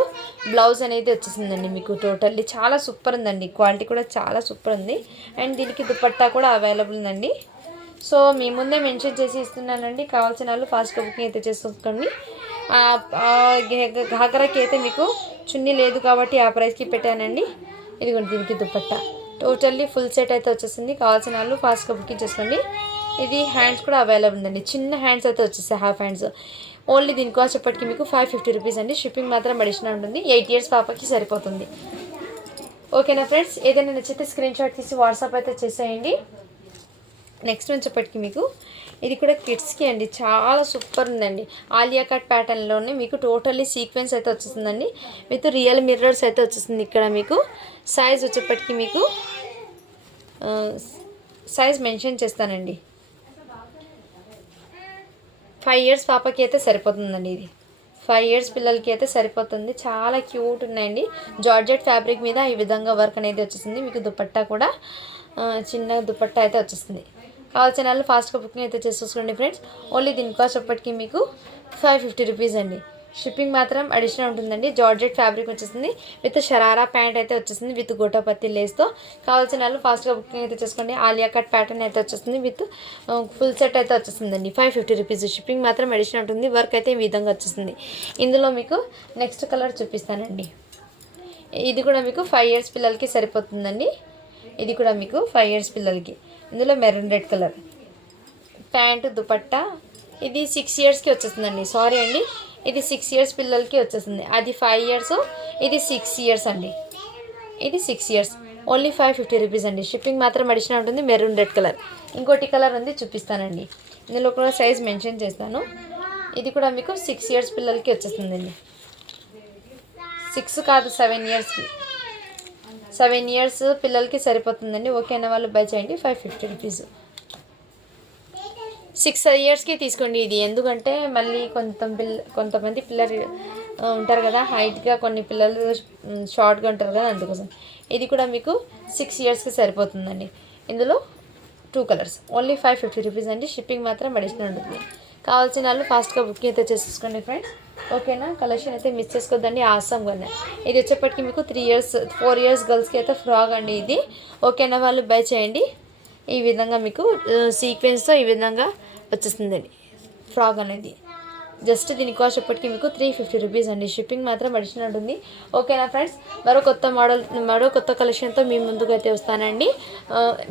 బ్లౌజ్ అనేది వచ్చేసిందండి మీకు. టోటల్లీ చాలా సూపర్ ఉందండి. క్వాలిటీ కూడా చాలా సూపర్ ఉంది. అండ్ దీనికి దుపట్టా కూడా అవైలబుల్ ఉందండి. సో మీ ముందే మెన్షన్ చేసి ఇస్తున్నానండి. కావాల్సిన వాళ్ళు ఫాస్ట్గా బుకింగ్ అయితే చేసుకోండి. ఘాగరాకి అయితే మీకు చున్నీ లేదు కాబట్టి ఆ ప్రైస్కి పెట్టానండి. ఇదిగోండి దీనికి దుపట్టా టోటల్లీ ఫుల్ సెట్ అయితే వచ్చేసింది. కావాల్సిన వాళ్ళు ఫాస్ట్గా బుకింగ్ చేసుకోండి. ఇది హ్యాండ్స్ కూడా అవైలబుల్ ఉందండి. చిన్న హ్యాండ్స్ అయితే వచ్చేస్తాయి, హాఫ్ హ్యాండ్స్. ఓన్లీ దీని కాస్ట్ ఎప్పటికీ మీకు 550 రూపీస్ అండి. షిప్పింగ్ మాత్రం అడిషనల్ ఉంటుంది. 8 ఇయర్స్ పాపకి సరిపోతుంది. ఓకేనా ఫ్రెండ్స్, ఏదైనా నచ్చితే స్క్రీన్ షాట్ తీసి వాట్సాప్ అయితే చేసేయండి. నెక్స్ట్ వచ్చేప్పటికి మీకు ఇది కూడా కిడ్స్కి అండి. చాలా సూపర్ ఉందండి. ఆలియా కట్ ప్యాటర్న్లోనే మీకు టోటల్లీ సీక్వెన్స్ అయితే వచ్చేస్తుందండి. విత్ రియల్ మిర్రర్స్ అయితే వచ్చేస్తుంది. ఇక్కడ మీకు సైజ్ వచ్చేప్పటికి మీకు సైజ్ మెన్షన్ చేస్తానండి. 5 ఇయర్స్ పాపకి అయితే సరిపోతుందండి. ఇది 5 ఇయర్స్ పిల్లలకి అయితే సరిపోతుంది. చాలా క్యూట్ ఉన్నాయండి. జార్జెట్ ఫ్యాబ్రిక్ మీద ఈ విధంగా వర్క్ అనేది వచ్చేసింది. మీకు దుపట్టా కూడా చిన్న దుపట్టా అయితే వచ్చేస్తుంది. కావాల్సిన వాళ్ళు ఫాస్ట్గా బుకింగ్ అయితే చేసేసుకోండి ఫ్రెండ్స్. ఓన్లీ దీని కాస్ట్ ఎప్పటికీ మీకు 550 రూపీస్ అండి. షిప్పింగ్ మాత్రం అడిషనల్ ఉంటుందండి. జార్జెట్ ఫ్యాబ్రిక్ వచ్చేసింది. విత్ షరారా ప్యాంట్ అయితే వచ్చేసింది. విత్ గోటాపత్తి లేస్తో. కావాల్సిన వాళ్ళు ఫాస్ట్గా బుకింగ్ అయితే చేసుకోండి. ఆలియా కట్ ప్యాటర్న్ అయితే వచ్చేస్తుంది. విత్ ఫుల్ సెట్ అయితే వచ్చేస్తుందండి. 550 రూపీస్. షిప్పింగ్ మాత్రం అడిషనల్ ఉంటుంది. వర్క్ అయితే ఈ విధంగా వచ్చేస్తుంది. ఇందులో మీకు నెక్స్ట్ కలర్ చూపిస్తానండి. ఇది కూడా మీకు 5 ఇయర్స్ పిల్లలకి సరిపోతుందండి. ఇది కూడా మీకు 5 ఇయర్స్ పిల్లలకి. ఇందులో maroon red colour pant dupatta. ఇది 6 ఇయర్స్కి వచ్చేస్తుందండి. సారీ అండి, ఇది 6 ఇయర్స్ పిల్లలకి వచ్చేస్తుంది. అది 5 ఇయర్స్, ఇది 6 ఇయర్స్ అండి. ఇది 6 ఇయర్స్. ఓన్లీ 550 రూపీస్ అండి. షిప్పింగ్ మాత్రం అడిషనల్ ఉంటుంది. Maroon red colour. ఇంకోటి కలర్ ఉంది చూపిస్తానండి. ఇందులో కూడా సైజ్ మెన్షన్ చేస్తాను. ఇది కూడా మీకు 6 ఇయర్స్ పిల్లలకి వచ్చేస్తుందండి. 6 కాదు 7 ఇయర్స్కి. 7 ఇయర్స్ పిల్లలకి సరిపోతుందండి. ఓకే అన్న వాళ్ళు బై చేయండి. 550 రూపీస్. 6 ఇయర్స్కి తీసుకోండి ఇది. ఎందుకంటే మళ్ళీ కొంతమంది పిల్లలు ఉంటారు కదా, హైట్గా కొన్ని పిల్లలు షార్ట్గా ఉంటారు కదా, అందుకోసం. ఇది కూడా మీకు 6 ఇయర్స్కి సరిపోతుందండి. ఇందులో 2 కలర్స్. ఓన్లీ 550 రూపీస్ అండి. షిప్పింగ్ మాత్రం అడిషనల్ ఉంటుంది. కావాల్సిన వాళ్ళు ఫాస్ట్గా బుకింగ్ అయితే చేసేసుకోండి ఫ్రెండ్స్. ఓకేనా, కలెక్షన్ అయితే మిస్ చేసుకోవద్దండి. ఆసమ్గా ఉన్నాయి. ఇది వచ్చేప్పటికి మీకు 4 ఇయర్స్ గర్ల్స్కి అయితే ఫ్రాక్ అండి ఇది. ఓకేనా, వాళ్ళు బై చేయండి. ఈ విధంగా మీకు సీక్వెన్స్తో ఈ విధంగా వచ్చేస్తుందండి ఫ్రాక్ అనేది. జస్ట్ దీని కాస్ట్ ఇప్పటికి మీకు 350 రూపీస్ అండి. షిప్పింగ్ మాత్రం అడిషనల్ ఉంటుంది. ఓకేనా ఫ్రెండ్స్, మరో కొత్త కలెక్షన్తో మీ ముందుకు అయితే వస్తానండి.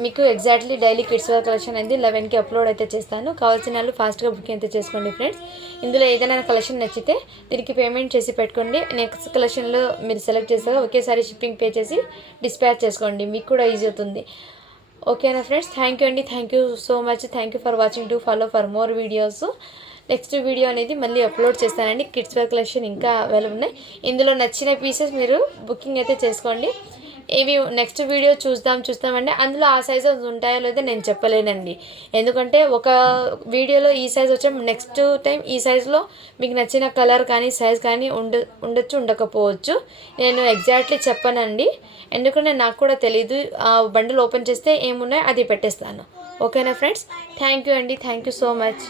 మీకు exactly daily kids wear collection అనేది 11కి అప్లోడ్ అయితే చేస్తాను. కావాల్సిన వాళ్ళు ఫాస్ట్గా బుకింగ్ అయితే చేసుకోండి ఫ్రెండ్స్. ఇందులో ఏదైనా కలెక్షన్ నచ్చితే దీనికి పేమెంట్ చేసి పెట్టుకోండి. నెక్స్ట్ కలెక్షన్లో మీరు సెలెక్ట్ చేస్తారో ఒకేసారి షిప్పింగ్ పే చేసి డిస్పాచ్ చేసుకోండి, మీకు కూడా ఈజీ అవుతుంది. ఓకేనా ఫ్రెండ్స్, థ్యాంక్ యూ అండి. Thank you so much. Thank you for watching. To follow for more videos. Next video అనేది మళ్ళీ అప్లోడ్ చేస్తానండి. కిడ్స్ వేర్ కలెక్షన్ ఇంకా అవైలబుల్ ఉన్నాయి. ఇందులో నచ్చిన పీసెస్ మీరు బుకింగ్ అయితే చేసుకోండి. ఇవి నెక్స్ట్ వీడియో చూస్తామండి. అందులో ఆ సైజెస్ ఉంటాయో లేదో నేను చెప్పలేనండి. ఎందుకంటే ఒక వీడియోలో ఈ సైజ్ వచ్చే నెక్స్ట్ టైం ఈ సైజులో మీకు నచ్చిన కలర్ కానీ సైజ్ కానీ ఉండొచ్చు, ఉండకపోవచ్చు. నేను ఎగ్జాక్ట్లీ చెప్పనండి, ఎందుకంటే నాకు కూడా తెలీదు. ఆ బండిల్ ఓపెన్ చేస్తే ఏమున్నాయో అది పెట్టేస్తాను. ఓకేనా ఫ్రెండ్స్, థ్యాంక్ యూ అండి. Thank you so much.